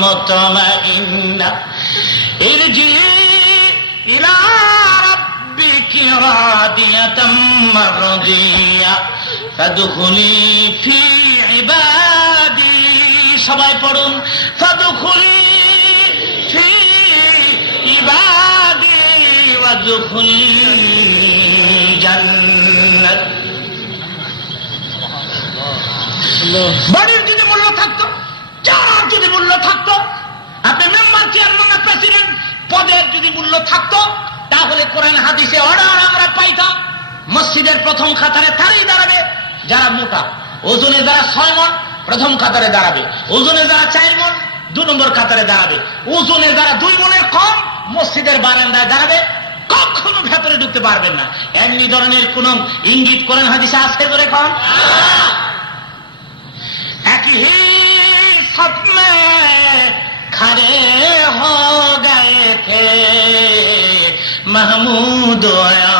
মুতমাইন্নাহ ইরজি ইলা রাব্বিকি রাদিয়াতাম মারদিয়া ফাদখুলি ফি ইবাদি। সবাই পড়ুন, ফাদখুলি ফি ইবাদি ওয়াদখুলি জান্নাত। বাড়ির যদি মূল্য থাকতো, চারার যদি মূল্য থাকতো, আপনি মেম্বার, চেয়ারম্যান, প্রেসিডেন্ট পদের যদি মূল্য থাকতো, তাহলে কোরআন হাদিসে অর্ডার আমরা পাইতাম। মসজিদের প্রথম কাতারে তারাই দাঁড়াবে যারা মোটা, ওজনে যারা 6 মণ প্রথম কাতারে দাঁড়াবে, ওজনে যারা 4 মণ 2 নম্বর কাতারে দাঁড়াবে, ওজনে যারা 2 মণের কম মসজিদের বারান্দায় দাঁড়াবে, কখনো ভেতরে ঢুকতে পারবেন না। এমনি ধরনের কোন ইঙ্গিত কোরআন হাদিসে আছে ধরে কন? एक ही सप में खड़े हो गए थे महमूद आया,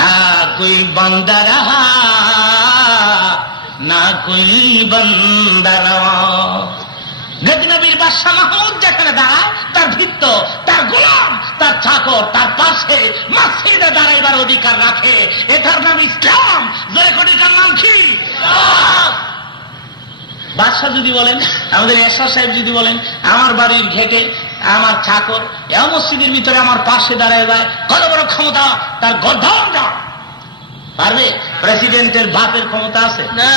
ना कोई बंदा रहा ना कोई बंदा रहा। গজনবীর বাদশা মাহমুদ যেখানে দাঁড়ায়, তার ভৃত্য, তার গোলাম, তার চাকর তার পাশে মসজিদে দাঁড়াইবার অধিকার রাখে। এটার নাম ইসলাম। জোরে কোটি, এটার নাম কি? বাদশা যদি বলেন, আমাদের এরশাদ সাহেব যদি বলেন, আমার বাড়ির ঘেটে আমার চাকর মসজিদের ভিতরে আমার পাশে দাঁড়ায় যায়, কত বড় ক্ষমতা তার, গর্দান যা। পারবে? প্রেসিডেন্টের বাপের ক্ষমতা আছে না,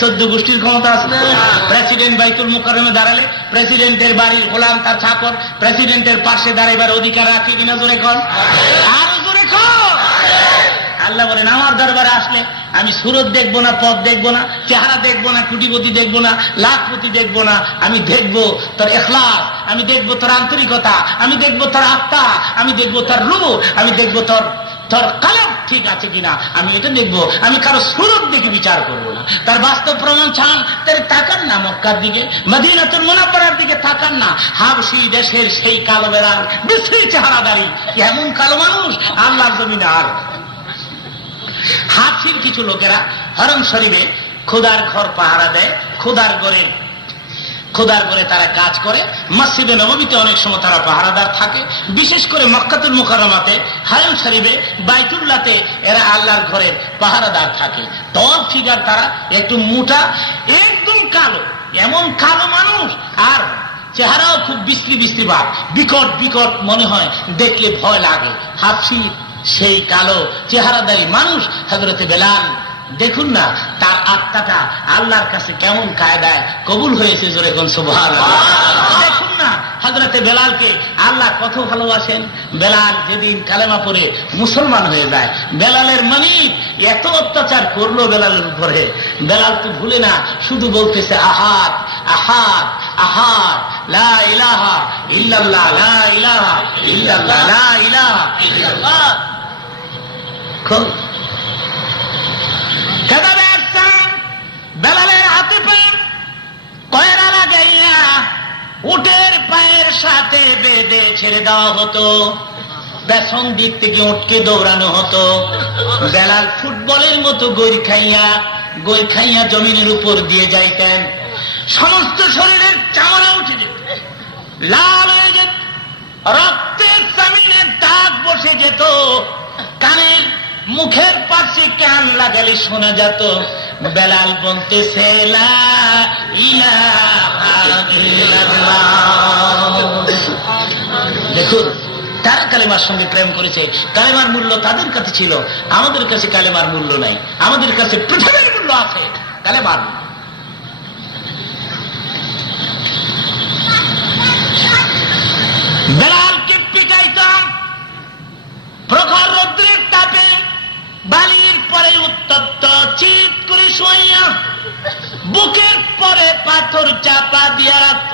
14 গোষ্ঠীর ক্ষমতা আছে না। প্রেসিডেন্ট বাইতুল মুকাররমে দাঁড়ালে প্রেসিডেন্টের বাড়ির গোলাম তার চাকর প্রেসিডেন্টের পাশে দাঁড়াইবার অধিকার রাখে কিনা? জোরে কর, আরো জোরে কর। আল্লাহ বলেন আমার দরবারে আসলে আমি সুরত দেখবো না, পথ দেখবো না, চেহারা দেখবো না, কোটিপতি দেখবো না, লাখপতি দেখবো না, আমি দেখবো তোর ইখলাস, আমি দেখবো তোর আন্তরিকতা, আমি দেখবো তোর আত্মা, আমি দেখবো তোর রূহ, আমি দেখবো তোর কালাম ঠিক আছে কিনা, আমি এটা দেখবো। আমি কারো সুরত দেখে বিচার করবো না, তার বাস্তব প্রমাণ চান তার তাকান না মক্কার দিকে, মদিনাতুল মুনাওয়ারার দিকে তাকান না। হাবশী দেশের সেই কালো বেড়াল বিশ্রী চেহারাদারি এমন কালো মানুষ আল্লাহর জমিনে আর। হাফসির কিছু লোকেরা হরম শরীফে খোদার ঘর পাহারা দেয়, খোদার ঘরে তারা কাজ করে। মসজিদে নববীতে অনেক সময় তারা পাহারাদার থাকে, বিশেষ করে মক্কাতুল মুকাররমাতে, হারম শরীফে, বাইতুল্লাহতে এরা আল্লাহর ঘরের পাহারাদার থাকে। তল ফিগার তারা, একটু মোটা, একদম কালো, এমন কালো মানুষ, আর চেহারাও খুব বিশ্রী ভাব, বিকট মনে হয়, দেখলে ভয় লাগে। হাফসি সেই কালো চেহারাদারি মানুষ হযরতে বেলাল, দেখুন না তার আত্মাটা আল্লাহর কাছে কেমন কায়দায় কবুল হয়েছে। জোরে কোন সুবহানাল্লাহ। দেখুন না হযরতে বেলালকে আল্লাহ কত ভালোবাসেন। বেলাল যেদিন কালেমা পড়ে মুসলমান হয়ে যায়, বেলালের মালিক এত অত্যাচার করলো বেলালের উপরে, বেলাল তো ভুলে না, শুধু বলতেছে আহাদ আহাদ আহাদ, লা ইলাহা ইল্লাল্লাহ, লা ইলাহা ইল্লাল্লাহ, লা ইলাহা ইল্লাল্লাহ। বেলালের হাতে পায়ের কয়রা লাগাইয়া উটের পায়ের সাথে বেঁধে ছেড়ে দেওয়া হতো, পেছন দিক থেকে উটকে দৌড়ানো হতো। বেলাল ফুটবলের মতো গৈর খাইয়া জমিনের উপর দিয়ে যাইতেন, সমস্ত শরীরের চামড়া উঠে যেত, লাল হয়ে যেত, রক্তের জমিনের দাগ বসে যেত, কানের মুখের পাশে কান লাগালে শোনা যেত বেলাল বলতেছে লা ইলাহা ইল্লাল্লাহ। দেখুন তারা কালেমার সঙ্গে প্রেম করেছে, কালেমার মূল্য তাদের কাছে ছিল, আমাদের কাছে কালেমার মূল্য নাই, আমাদের কাছে পৃথিবীর মূল্য আছে কালেমার। বেলালকে পিটাইতাম প্রখর রৌদ্রের তাপে, বালির পরে উত্তপ্ত চিৎ করে শোয়াইয়া, বুকের পরে পাথর চাপা দিয়া রাখত,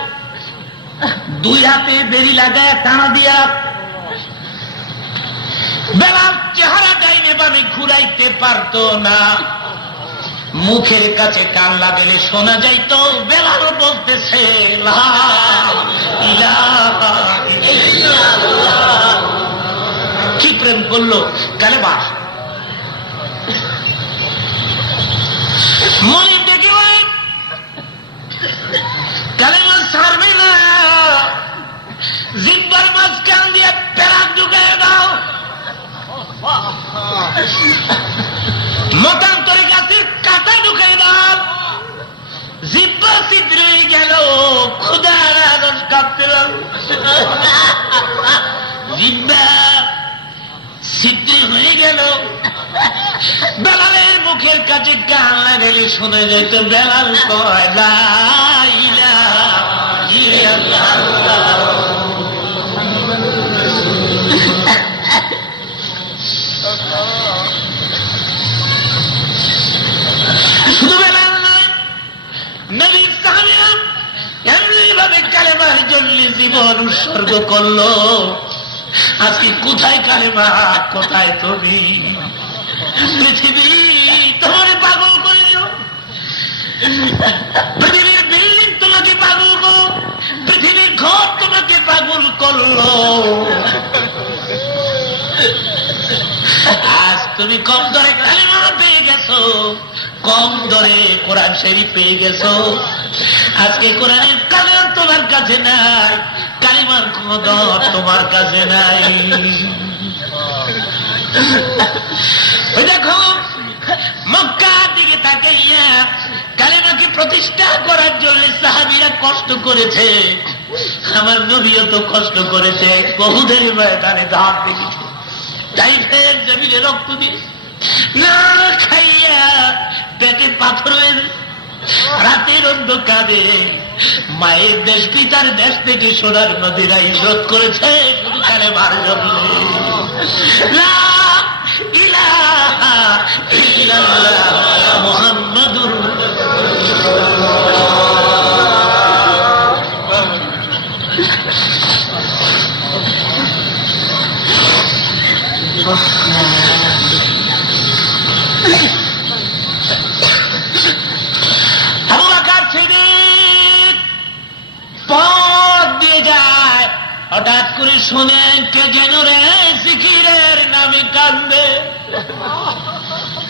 দুই হাতে বেরি লাগায় টানা দিয়া রাখত। বেলাল চেহারা ডাইনে বামে ঘুরাইতে পারত না, মুখের কাছে কান লাগালে শোনা যাইত বেলাল বলতেছে লা ইলাহা ইল্লাল্লাহ। কি প্রেম করলো কালেমা। মনে ডেকে কালেমা ছাড়বে না, জিব্বার মাঝখান দিয়ে পেরাক ঢুকায় দাও, মতান্তরে গাছের কাঁটা ঢুকাই দাও, জিব্বা ছিদ্র হয়ে গেল, ক্ষুধার আদর্শ কাঁপতে লাগলো, জিব্বা ছিদ্র হয়ে গেল। বেলালের মুখের কাছে কান লাগালে শোনা যেত বেলাল কয় লা ইলাহা ইল্লাল্লাহ। শুধু বেলাল নয়, নবীর সাহাবীরা এমনি ভাবে কালেমার জন্য জীবন উৎসর্গ করলো। আজকে কোথায় কালেমা, কোথায় তুমি? পৃথিবী তোমার পাগল করে দিল, পৃথিবীর বিল্ডিং তোমাকে পাগল করো, পৃথিবীর ঘর তোমাকে পাগল করলো। আজ তুমি কম দরে কালেমা পেয়ে গেছো, কম দরে কোরআন শরীফ পেয়ে গেছো। আজকে কোরআনের কালেমা তোমার কাছে নাই, কালেমার কোন দর তোমার কাছে নাই। দেখো মক্কার দিকে তাকাইয়া কালেমাকে প্রতিষ্ঠা করার জন্য সাহাবীরা কষ্ট করেছে, আমার নবীও তো কষ্ট করেছে, বহুদের ময়দানে ধাপ দেখেছে, তাইফের জমিনে রক্ত দিয়ে না খাইয়া পেটে পাথর হয়ে রাতের অন্ধকারে মায়ের দেশ পিতার দেশ থেকে সোনার নদীরা হিজরত করেছে শুধু কালেমার জন্য। লা ইলাহা ইল্লাল্লাহ মুহাম্মাদুর আবু বকর সিদ্দিক পথ দিয়ে যায়, হঠাৎ করে শুনে কে যেন রে জিকিরের নামে কাঁদবে।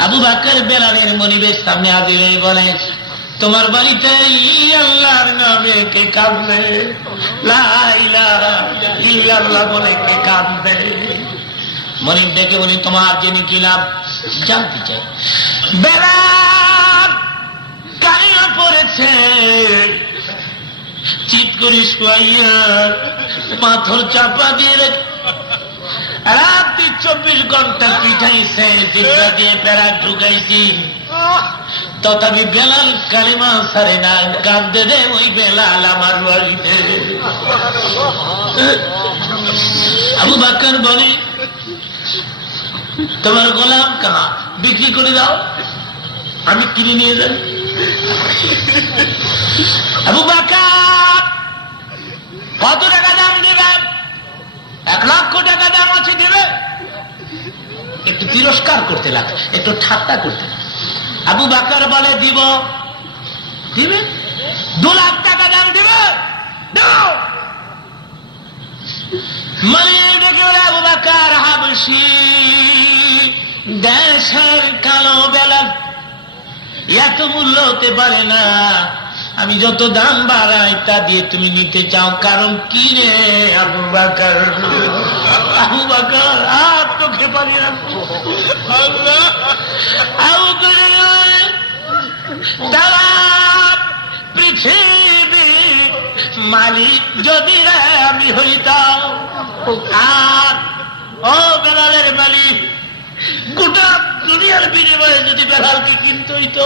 আবু বকর বেলালের মনিবের সামনে হাজির হয়ে বলে, তোমার বাড়িতে আল্লাহর নামে কে কাঁদবে? লা ইলাহা ইল্লাল্লাহ বলে কে কাঁদবে? মনিব ডেকে বলি, তোমার জেনে কি লাভ জানতে চাই। বেলাল কান্না পড়েছে, চিৎ করি শুয়াইয়া পাথর চাপা দিয়ে রাত্রি 24 ঘন্টা পিঠাইছে, জিব্বা দিয়ে প্যারা ঢুকাইছি, তথাপি বেলাল কালিমা ছাড়ে না, কাঁদতে দে ওই বেলাল আমার বাড়িতে। আবু বকর বলে, তোমার গোলাম কাহা, বিক্রি করে দাও, আমি কিনে নিয়ে যাই। আবু বকর কত টাকা দাম দেবেন? 1 লক্ষ টাকা দাম আছে, দেবে? একটু তিরস্কার করতে লাগে, একটু ঠাট্টা করতে। আবু বকর বলে, দিব। দিবে? 2 লাখ টাকা দাম দিবে? দাও। মানে ডেকে বলে, আবু বকর হাবশি দেশের কালো বেলাল, এত মূল্য হতে পারে না, আমি যত দাম বাড়াই তা দিয়ে তুমি নিতে চাও, কারণ কি রে আবু বকর? আবু বকর আর তোকে পারি না। আবু করে দাদা পৃথিবী মালিক যদি রে আমি হইতাম, আর ও বেলালের মালিক গোটা দুনিয়ার বিনিময়ে যদি বেলালকে কিনতে হইতো,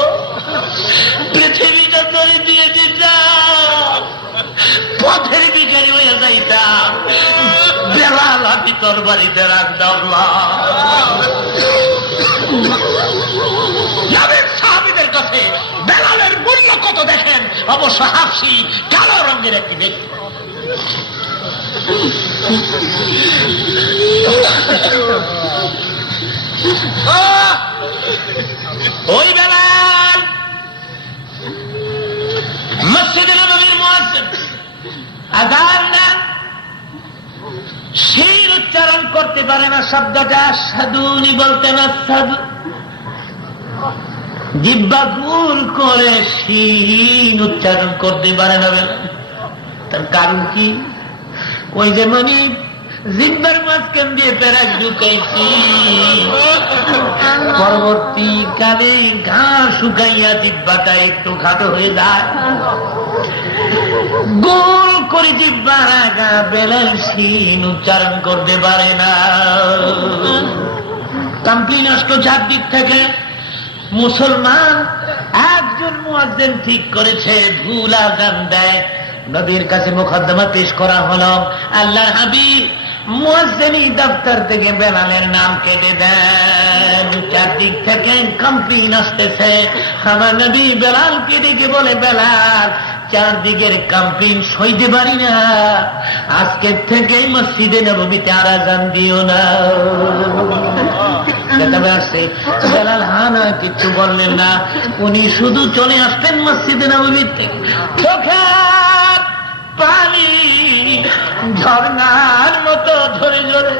পৃথিবীটা ধরে দিয়ে দিতাম, পথের বিকারি হয়ে যাইতাম, বেলাল আমি তোর বাড়িতে রাখতাম। সাহাবীদের কাছে বেলালের মূল্য কত দেখেন, অবশ্য হাফসি কালো রঙের একটি ব্যক্তি। ওই বেলাল মসজিদে নববীর মুয়াজ্জিন আযান দেন, শির উচ্চারণ করতে পারে না, শব্দটা আশহাদু উনি বলতেন আশহাদু, জিহ্বা গুল করে শির উচ্চারণ করতে পারে না। তার কারণ কি? ওই যে মানে জিহ্বার মাঝখান দিয়ে প্যারা ঢুকাইছি, পরবর্তীকালে ঘা শুকাইয়া জিহ্বাটা একটু খাটো হয়ে যায়, গোল করে জিহ্বার আগা বেলাল শিন উচ্চারণ করতে পারে না। কামপ্লি নষ্ট চারদিক থেকে। মুসলমান একজন মুয়াজ্জিন ঠিক করেছে, ভুল আযান দেয়, নবীর কাছে মোকদ্দমা পেশ করা হলো, আল্লাহর হাবিব মুয়াজ্জিনি দপ্তর থেকে বেলালের নাম কেটে দেন। চারদিক থেকে কমপ্লেইন আসতেছে, আমার নবী বেলালকে ডেকে বলে, বেলাল চারদিকের কমপ্লেইন সইতে পারি না, আজকের থেকে মসজিদে নববীতে আর আযান দিও না। আসছে বেলাল হানা কিচ্ছু বললেন না, উনি শুধু চলে আসতেন মসজিদে নববী থেকে, চোখের পানি ঝর্ণার মতো ঝরে ঝরে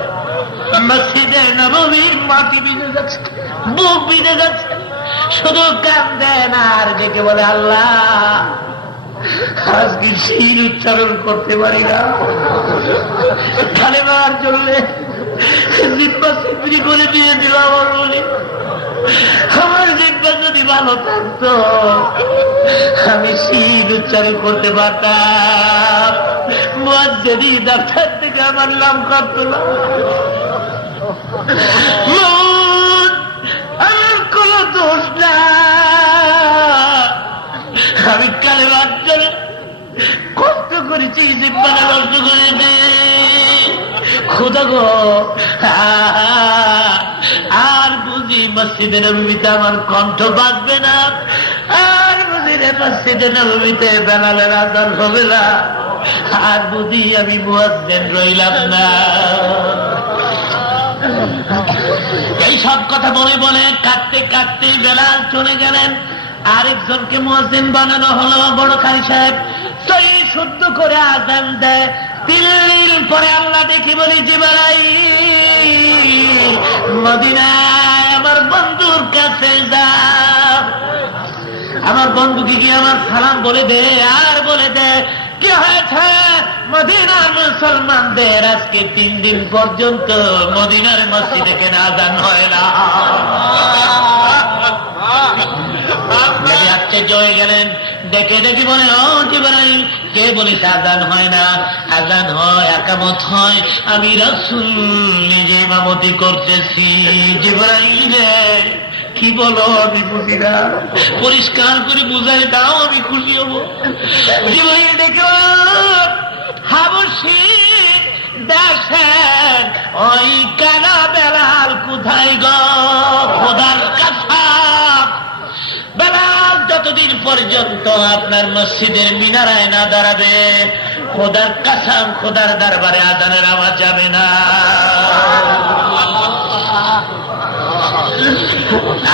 মসজিদে নববীর মাটি ভিজে যাচ্ছে, বুক ভিজে যাচ্ছে, শুধু কাঁদেন আর ডেকে বলে, আল্লাহ আজকে শির উচ্চারণ করতে পারি না, কালেমার চললে জিহ্বা সিদ্রি করে দিয়ে দিল আমার বলি, আমার জিহ্বা যদি ভালো থাকতো আমি শির উচ্চারণ করতে পারতাম, মুয়াজ্জিনি দপ্তর থেকে আমার নাম করত না। আমি কালেমার জন্য কষ্ট করেছি, জিব্বাটা নষ্ট করেছি। খোদা গো, আর বুঝি মসজিদে নববীতে আমার কণ্ঠ বাজবে না, আর বুঝি রে মসজিদে নববীতে বেলালের আযান হবে না, আর বুঝি আমি মুয়াজ্জিন রইলাম না। এই সব কথা বলে বলে কাঁদতে কাঁদতে বেলাল চলে গেলেন। আরেকজনকে মুয়াজ্জিন বানানো হলো, বড় কারি সাহেব সহি শুদ্ধ করে আযান দেয়। 3 দিন পরে আল্লাহ দেখি বলি, জিবরাইল মদিনায় আমার বন্ধুর কাছে যা, আমার বন্ধুকে গিয়ে আমার সালাম বলে দে, আর বলে দে কি হয়েছে মদিনার মুসলমানদের আজকে 3 দিন পর্যন্ত মদিনার মসজিদে কেন আযান হয় না। আশ্চর্য হয়ে গেলেন, ডেকে ডেকে বলে, ও জিবরাইল কে বলিস আযান হয় না? আযান হয়, একামত হয়, আমি রাসূল নিজে ইমামতি করতেছি। জিবরাইল কি বলো, আমি বুঝি না, পরিষ্কার করে বুঝাই দাও, আমি খুশি হব। জিবরাইল ডেকে, হাবশী দেশের ওই কানা বেলাল কোথায় গো? খোদার কসম, বেলাল যতদিন পর্যন্ত আপনার মসজিদের মিনারায় না দাঁড়াবে, খোদার কসম খোদার দরবারে আযানের আওয়াজ যাবে না।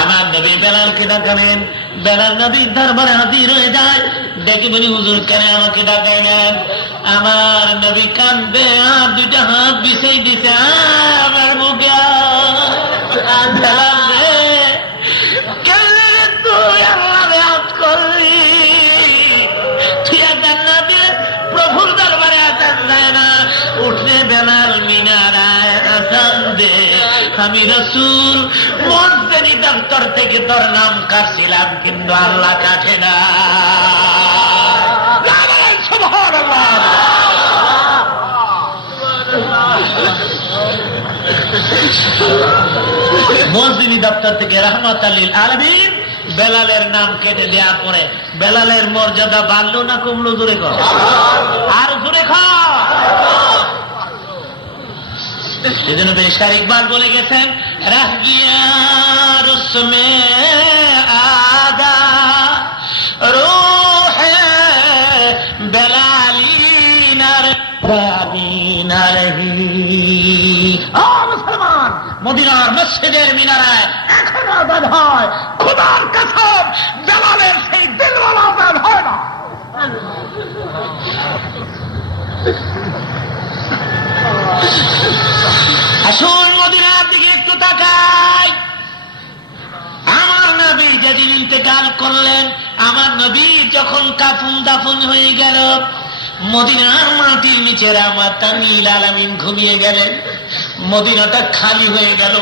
আমার নবী বেলালকে ডাকালেন, বেলাল নবীর দরবারে হাজির হয়ে যায়। ডেকে বলি, হুজুর কেন আমাকে ডাকাইলেন? আমার নবী কান্দে, আর 2টা হাত বিছাই দিছে আমার বুকে। তুই আল্লাহর আযান করলি, তুই আযান না দিলে প্রভুর দরবারে আযান দেয় না। উঠে বেলাল মিনারায় আযান দে, আমি রাসূল মসজিদ দপ্তর থেকে তোর নাম কাটছিলাম, কিন্তু আল্লাহ কাটে না। সুবহানাল্লাহ। মসজিদ দপ্তর থেকে রাহমাতাল লিল আলামিন বেলালের নাম কেটে দেওয়ার পরে বেলালের মর্যাদা বাড়লো না কমলো? জোরে কর, আর জোরে কর। সেজন্য বেশার ইকবাল বলে গেছেন, রাহ গিয়া রসমে আদা রূহে বেলালি নার রহি। মুসলমান, মদিনার মসজিদের মিনারায় এখনো আযান হয়, খোদার কসম বেলালের সেই দিলওয়ালা আযান হয় না। আসুন মদিনার দিকে একটু তাকাই। আমার নবী যেদিন ইন্তেকাল করলেন, আমার নবী যখন কাফন দাফন হয়ে গেল, মদিনার মাটির নিচে রাহমাতাল লিল আলামিন ঘুমিয়ে গেলেন। মদিনাটা খালি হয়ে গেল,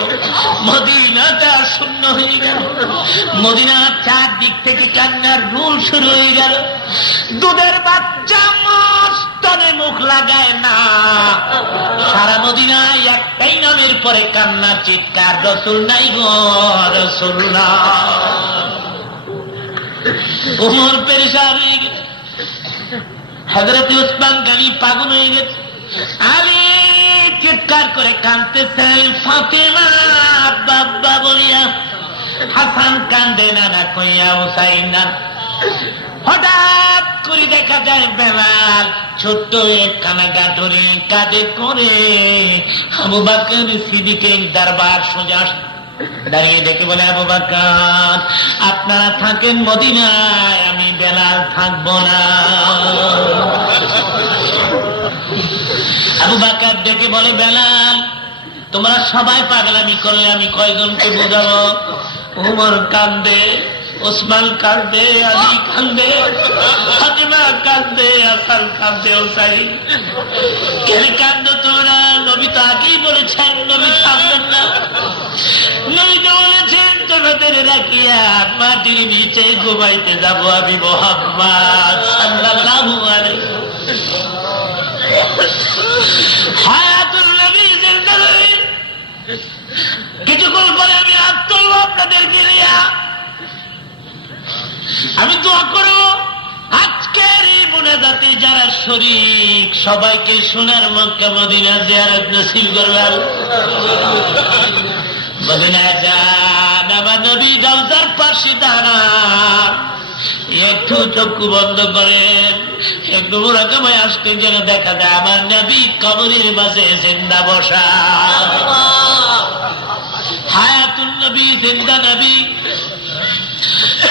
মদিনাটা শূন্য হয়ে গেল, মদিনার চারদিক থেকে কান্নার রুল শুরু হয়ে গেল। দুধের বাচ্চা স্তনে মুখ লাগায় না, সারা মদিনায় একটাই নামের পরে কান্নার চিৎকার, রাসূল নাই গো, রাসূল না। ওমর পেরেশান হয়ে গেছে, হযরত উসমান গনি পাগল হয়ে গেছে, আলী চিৎকার করে কাঁদতেছেন, ফাতেমা বাবা বলিয়া, হাসান কান্দে নানা কইয়া, হুসাইন না। হঠাৎ করে দেখা যায় বেলাল ছোট্ট এক কানাগা ধরে কাঁধে করে আবু বকর সিদ্দিকের দরবার সোজা দাঁড়িয়ে ডেকে বলে, আবু বকর আপনারা থাকেন মদিনায়, আমি বেলাল থাকবো না। আবু বকর ডেকে বলে, বেলাল তোমরা সবাই পাগলামি করলে আমি কয়জনকে বোঝাবো? ওমর কান্দে, ওসমান কান্দে, আলী কান্দে, ফাতেমা কান্দে, হাসান কান্দে, হুসাইন। কেন কান্দো তোমরা? নবী তো আগেই বলেছেন নবী কাঁদবেন না। নবী তো বলেছেন তোমাদের রাখিয়া মাটির নিচে ঘুমাইতে যাব আমি মুহাম্মদ সাল্লাল্লাহু আলাইহি হায়াতুল নবী জিন্দাহ। কিছুক্ষণ পরে আমি হাত তুলব আপনাদের গিলিয়া, আমি দোয়া করো আজকের এই মুনাজাতে যারা শরীক সবাইকে সোনার মক্কা মদিনা জিয়ারত নসিব করবেন। মদিনায় যান, আমার নবী রওজার পাশে দাঁড়ান, একটু চক্ষু বন্ধ করেন, একটু মুরাকাবায় আসতে যেন দেখা যায় আমার নবী কবরের মাঝে জিন্দা বসা। হায়াতুন নবী, জিন্দা নবী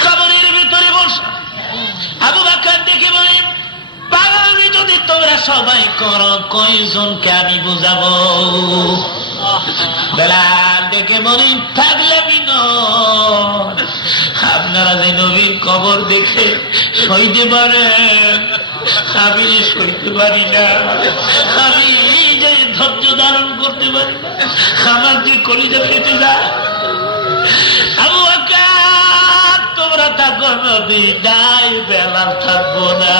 কবরের ভিতরে বসা। আবু বকর দেখে বলেন, পাগলামি যদি তোমরা সবাই করো কয়জনকে আমি বুঝাবো? বেলাল দেখে বলেন, পাগলামি নয়, আপনারা যে নবীর কবর দেখে সইতে পারেন, আমি সইতে পারি না, আমি যে ধৈর্য ধারণ করতে পারি না, আমার যে কলিজা ফেটে যায়। আবু বকর তোমরা থাকো নবী নাই, বেলাল থাকবো না।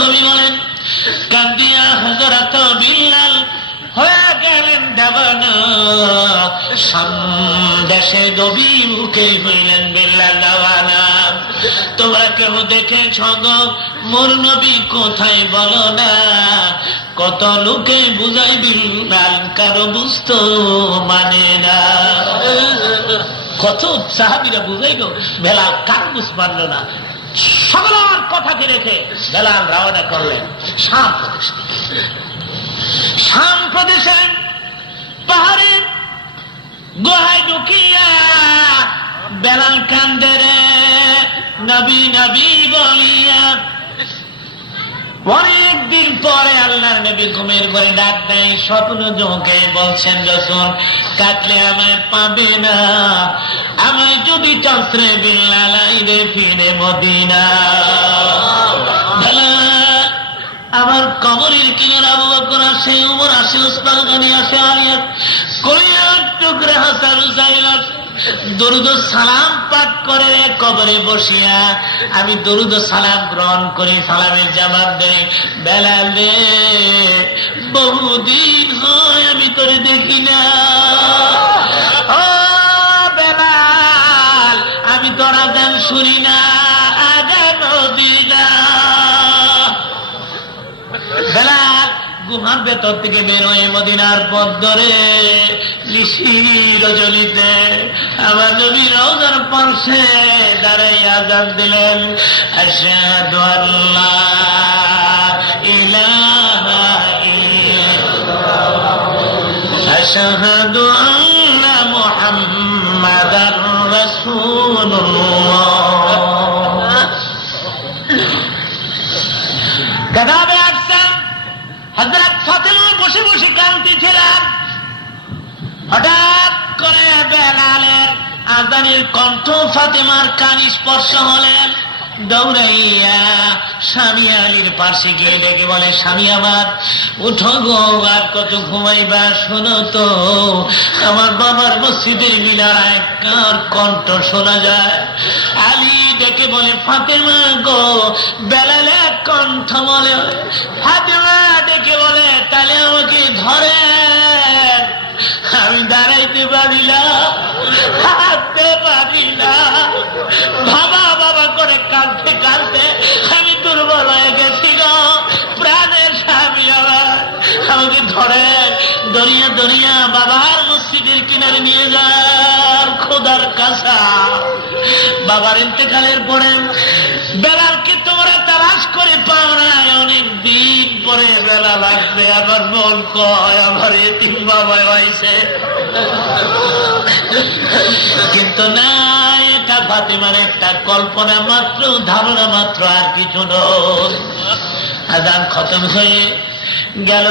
কবি বলেন, কান্দিয়া হযরত বিল্লাল হয়ে গেলেন দেওয়ানা, সন্দেশে নবী মুখে হইলেন বিল্লাল দেওয়ানা। তোমরা কেউ দেখেছ গো মোর নবী কোথায় বলো না? কত লোকে বুঝাই বিল্লাল, কারো বুঝতো মানে না। কত সাহাবীরা বুঝাইল, বেলাল কার বুঝ পারল না। সকলের কথাকে রেখে বেলাল রওনা করলেন শাম প্রদেশে। শাম প্রদেশে পাহাড়ে গুহায় ঢুকিয়া বেলাল কান্দে রে নবী নবী বলিয়া। অনেকদিন পরে আল্লাহর নবী ঘুমের ঘরে ডাক দেয়, স্বপ্ন যোগে বলছেন, রাসূল কাটলে আমায় পাবে না, আমায় যদি চন্দ্রে বিল্লাল আইরে ফিরে মদিনা। আমার কবরের কিনারে আবু বকর আসে, উমর আসে, উসমান গনি আসে, আলিয়া কলিয়ার টুকরা হাসান হুসাইন দরুদ সালাম পাঠ করে কবরে বসিয়া আমি দরুদ সালাম গ্রহণ করি, সালামের জবাব দেয়, বেলাল রে বহুদিন হয় আমি তোরে দেখি না। ও বেলাল, আমি তোর আযান শুনি না, আযান দিই না। বেলাল গুহার ভেতর থেকে বের হয়ে মদিনার পথ ধরে নিশির রজনীতে আমার নবীর রওজার পাশে দাঁড়াই আযান দিলেন, আশহাদু আল্লা ইলাহা ইল্লাল্লাহ, আশহাদু আন্না মুহাম্মাদার রাসূলুল্লাহ। গাদাবে আসছেন হযরত ফাতেমা বসে বসে কাঁদতেছিলেন। হঠাৎ করে বেলালের আযানের কণ্ঠ ফাতেমার কানে স্পর্শ হলেন। দৌড়াইয়া স্বামী আলীর পাশে গিয়ে ডেকে বলে, স্বামী আমার উঠো গো, আর কত ঘুমাইবা, শোনো তো আমার বাবার মসজিদের মিনারায় কার কণ্ঠ শোনা যায়। আলী ডেকে বলে, ফাতেমা গো, বেলালের কণ্ঠ বলে। ফাতেমা ডেকে বলে, তাহলে আমাকে ধরে, আমি দাঁড়াইতে পারি না, হাঁটতে পারি না, বাবা বাবা করে কাঁদতে কাঁদতে আমি দুর্বল হয়ে গেছি গো, প্রাণের স্বামী আমার আমাকে ধরে দরিয়া দরিয়া বাবার মসজিদের কিনারে নিয়ে যান, খোদার কাছা। বাবার ইন্তেকালের পরে বেলালকে তোমরা তালাশ করে পাও না, অনেক দিন পরে বেলা লাগছে, আমার মন কয় আমার এতিম বাবা হয়েছে। কিন্তু না, এটা ফাতেমার একটা কল্পনা মাত্র, ধারণা মাত্র, আর কিছু নয়। আযান খতম হয়ে গেল,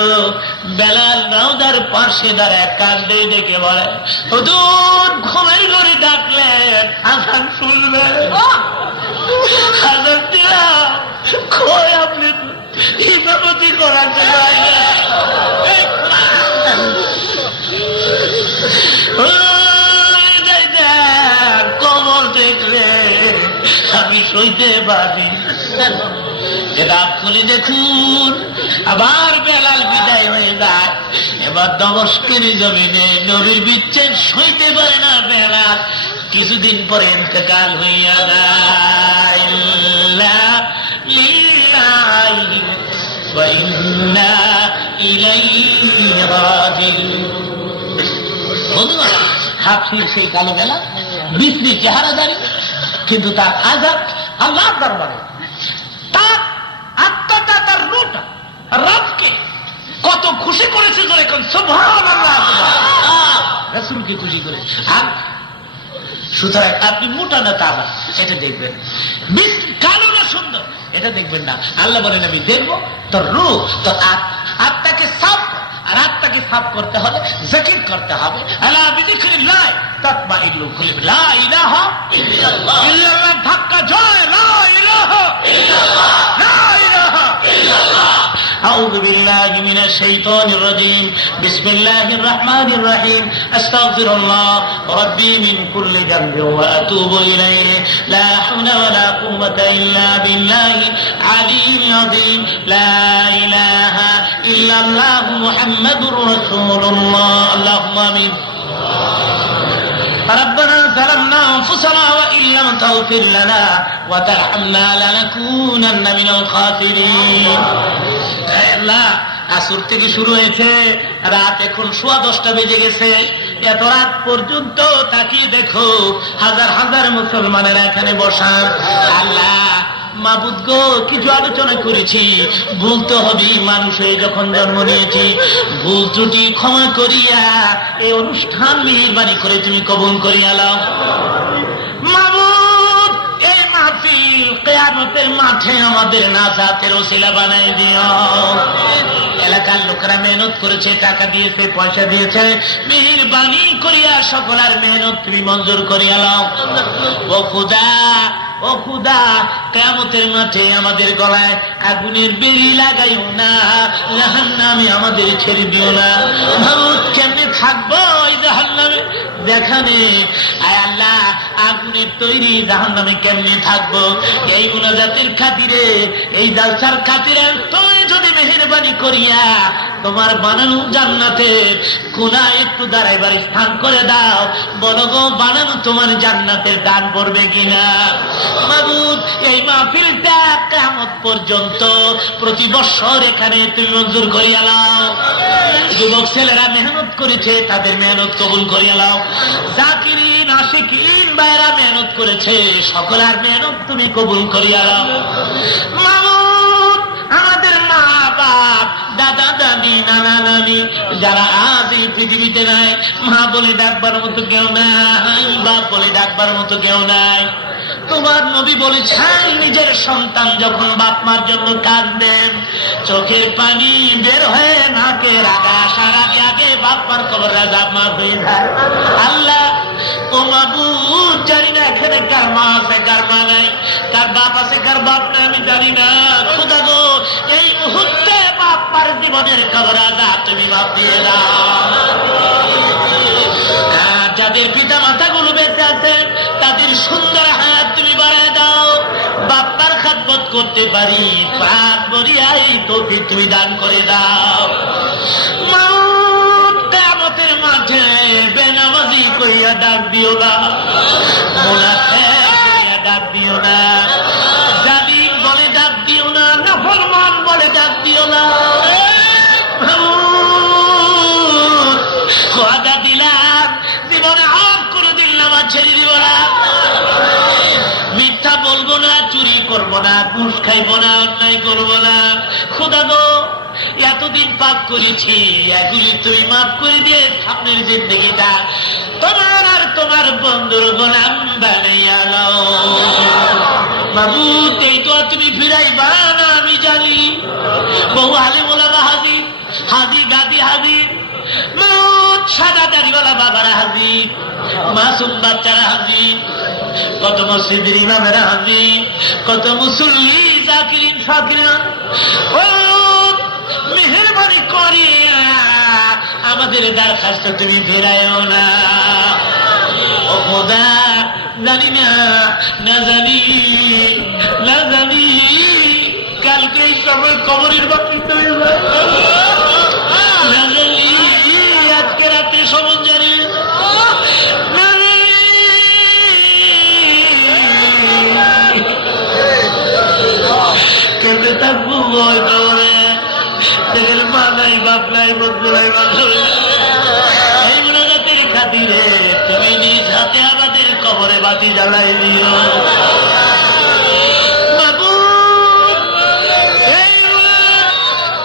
বেলাল রওজার পাশে দাঁড়ায় কান্দে, ডেকে বলে, হুজুর ঘুমের ঘরে ডাকলেন, আযান শুনলেন, আযান দিলাম, কই আপনি ইমামতি করার জন্য কবর দেখলে আমি সইতে পারি। রাত খুলে দেখুন আবার বেলাল বিদায় হয়ে যায়। এবার দমস্কের জমিনে নবীর বিচ্ছেদ সইতে পারে না বেলাল, কিছুদিন পরে ইন্তেকাল হইয়া যায়। লিল্লাহি ওয়া ইন্না ইলাইহি রাজিউন। হাফির সেই কালো বেলা বিশ্রী চেহারাদারি, কিন্তু তার আযাব আল্লাহর দরবারে, তার আত্মাটা, তার রূহটা রবকে কত খুশি করেছে। যখন সুবহানাল্লাহ, রাসূলকে খুশি করেছে। আর সুতরাং আপনি মোটা না তাবা এটা দেখবেন, কালো না সুন্দর এটা দেখবেন না। আল্লাহ বলেন আমি দেখবো তোর রূহ, তোর আত্মাকে সাফ। আর আত্মাকে সাফ করতে হলে জিকির করতে হবে। আলা বিযিকরিল্লাহ তাতমাইন্নুল কুলুব। লা ইলাহা ইল্লাল্লাহ ধাক্কা জয়, লা ইলাহা ইল্লাল্লাহ, লা ইলাহা ইল্লাল্লাহ। আউযু বিল্লাহি মিনাশ শাইতানির রাজীম। বিসমিল্লাহির রহমানির রহিম। আস্তাগফিরুল্লাহ রাব্বি মিন কুল্লি যামবিন ওয়া আতুবু ইলাইহি। লা হাওলা ওয়া লা কুওয়াতা ইল্লা বিল্লাহি আলিয়্যিল আযীম। লা ইলাহা ইল্লাল্লাহ মুহাম্মাদুর রাসূলুল্লাহ। আল্লাহুম্মা আমিন। ربنا ظلمنا أنفسنا وإن لم تغفر لنا وترحمنا لنكونن من الخاسرين। আল্লাহ, আসর থেকে শুরু হয়েছে, রাত এখন 10:15 বেজে গেছে। এত রাত পর্যন্ত তাকিয়ে দেখো হাজার হাজার মুসলমানেরা এখানে বসা। আল্লাহ মাবুদ গো, কিছু আলোচনা করেছি, ভুল তো হবেই, মানুষ হয়ে যখন জন্ম নিয়েছি। ভুল ত্রুটি ক্ষমা করিয়া এই অনুষ্ঠান মেহেরবানি করে তুমি কবুল করিয়া লাও। মাবুদ, এই মাহফিল কিয়ামতের মাঠে আমাদের নাজাতের ওসিলা বানাই দিও। এলাকার লোকেরা মেহনত করেছে, টাকা দিয়েছে, পয়সা দিয়েছে, মেহেরবানি করিয়া সকলের মেহনত তুমি মঞ্জুর করিয়া লাও। ও খুদা, ও খুদা, কিয়ামতের মাঠে আমাদের গলায় আগুনের বেড়ি লাগাইও না, জাহান্নামে আমাদের ছেড়ে দিও না। মাবুদ, কেমনে থাকবো ওই জাহান্নামে? দেখানে আয় আল্লাহ, আগুনের তৈরি জাহান্নামে কেমনে থাকবো? এই মুনাজাতের খাতিরে, এই জালসার খাতিরে তুমি যদি মেহেরবানি করিয়া তোমার বানানো জান্নাতের কোনায় একটু দাঁড়াইবার স্থান করে দাও, বলো গো, বানানো তোমার জান্নাতের দান পড়বে কিনা? মাবুদ, এই মাহফিলটা কিয়ামত পর্যন্ত প্রতি বছর এখানে তুমি মঞ্জুর করিয়া লাও। যুবক ছেলেরা মেহনত করেছে, তাদের মেহনত কবুল করিয়া লাও। জাকিরিন, আশিকিন ভাইরা মেহনত করেছে, সকলের মেহনত তুমি কবুল করিয়া লাও। মাবুদ, আমাদের মা বাপ, দাদা দাদি, নানা নানি যারা আজ এই পৃথিবীতে নাই, মা বলে ডাকবার মতো কেউ নাই, বাপ বলে ডাকবার মতো কেউ নাই। তোমার নবী বলেছেন, নিজের সন্তান যখন বাপ মার জন্য কাঁদবেন, চোখের পানি বের হয়ে নাকের আগা আসার আগে আগে বাপ মার কবর আযাব মাফ হয়ে যায়। আল্লাহ, ও মাবুদ, জানি না এখানে কার মা আছে, কার মা নাই, কার বাপ আছে, কার বাপ নাই, আমি জানি না। খোদা গো, এই মুহূর্তে বাপ মার জীবনের কবর আযাব তুমি মাফ দিয়ে দাও। যাদের পিতা মাতা গুলো বেঁচে আছেন, তাদের সুন্দর হায়াত তুমি বাড়ায় দাও। বাপ্পার খেদমত করতে পারি, প্রাণ ভরিয়া এই তৌফিক তুমি দান করে দাও। মাউত, কিয়ামতের মাঠে বেনামাজি কইয়া ডাক দিও না, মুনাফিক কইয়া ডাক দিও না, জালিম বলে ডাক দিও না, নাফরমান বলে ডাক দিও না। ওয়াদা দিলাম, জীবনে আর কোনদিন নামাজ ছেড়ে দিব না, মিথ্যা বলবো না, চুরি করবো না, ঘুষ খাইবো না, অন্যায় করবো না। খোদা গো, এতদিন পাপ করেছি, এগুলি তুমি মাফ করে দিয়ে সামনের জিন্দগিটা তোমার আর তোমার বন্ধুর গোলাম বানাইয়া নাও। মাবুদ, এই তো তুমি ফিরাইবা না আমি জানি। বহু আলেম ওলামা হাজির, হাজি গাদি হাজির, সাদা দাড়িওয়ালা বাবারা হাজির, মাসুম বাচ্চারা হাজির, কত মসজিদের ইমামেরা হাজির, কত মুসল্লি, জাকিরিন, শাকিরিন। ও মেহেরবানি করিয়া আমাদের দরখাস্ত তুমি ফেরাইও না। ও খোদা, জানি না, না জানি, না জানি কালকে এই সময় কবরের বাকি হয়ে যায়, না জানি আজকে রাতে সমন জানি, না জানি কেমনে থাকবো করে দেখেন মা নাই বাপ নাই বন্ধু নাই মানুষ এই মুনাজাতের খাতিরে তুমি নিজ হাতে আমাদের কবরে বাতি জ্বালাই দিও বাবু। এই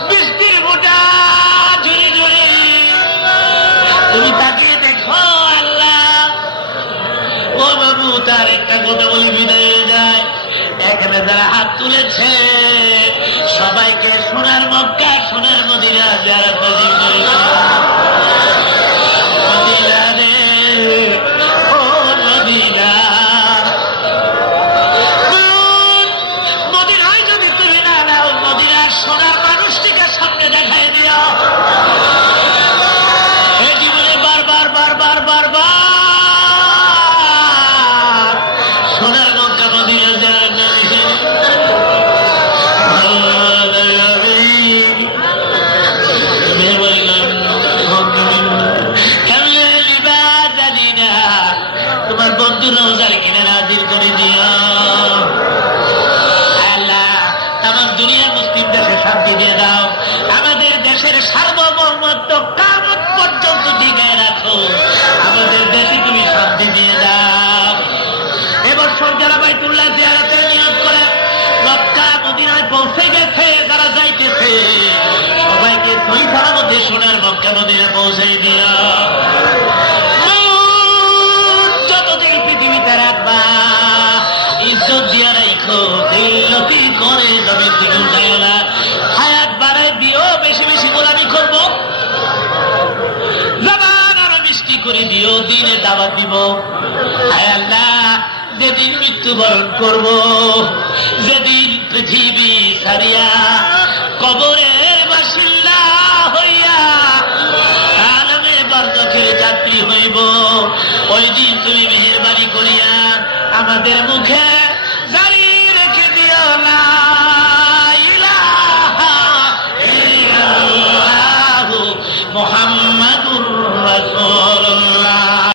বৃষ্টির ফোঁটা ঝুড়ি ঝুড়ি তুমি তাকিয়ে দেখো আল্লাহ ও বাবু তার একটা গোটা বলি বিদায় হয়ে যায়। এখানে যারা হাত তুলেছে সবাইকে সোনার মক্কা সোনার মদিনা জিয়ারত নসিব করে মদিনা রে ও মদিনা। মদিনায় যদি তুমি না নাও মদিনার সোনার মানুষটিকে সামনে দেখাই দিও। এই জীবনে বারবার বারবার বারবার সোনার মক্কা মদিনা জিয়ারত নসিব তোমার বন্ধু রোজার কিনে নাজির করে দিও আল্লাহ। তামাম দুনিয়া মুসলিম দেশে শান্তি দিয়ে দাও। আমাদের দেশের সার্বভৌমত্ব কিয়ামত পর্যন্ত টিকায় রাখো। আমাদের দেশে তুমি শান্তি দিয়ে দাও। এবছর যারা বাইতুল্লাহ জিয়ারতের নিয়ত করে মক্কা মদিনায় পৌঁছে গেছে যারা যাইতেছে সবাইকে সহি সালামতে সোনার মক্কা মদিনা পৌঁছে দিও। যতদিন পৃথিবীতে রাখবা ইজ্জত দিয়া রাখো দিল্লতি করে জমির দিকে উঠাইও না। হায়াত বাড়াই দিও বেশি বেশি গোলামি করবো জবান আরো মিষ্টি করে দিও দিনে দাওয়াত দিব। হায় আল্লাহ যেদিন মৃত্যুবরণ করব যেদিন পৃথিবী ছাড়িয়া কবরের বাসিন্দা হইয়া আলমে বারজাখের যাত্রী হইব ওই দিন তুমি মেহেরবানি করিয়া আমাদের মুখে জারি রেখে দিও লা ইলাহা ইল্লাল্লাহু মুহাম্মাদুর রাসূলুল্লাহ।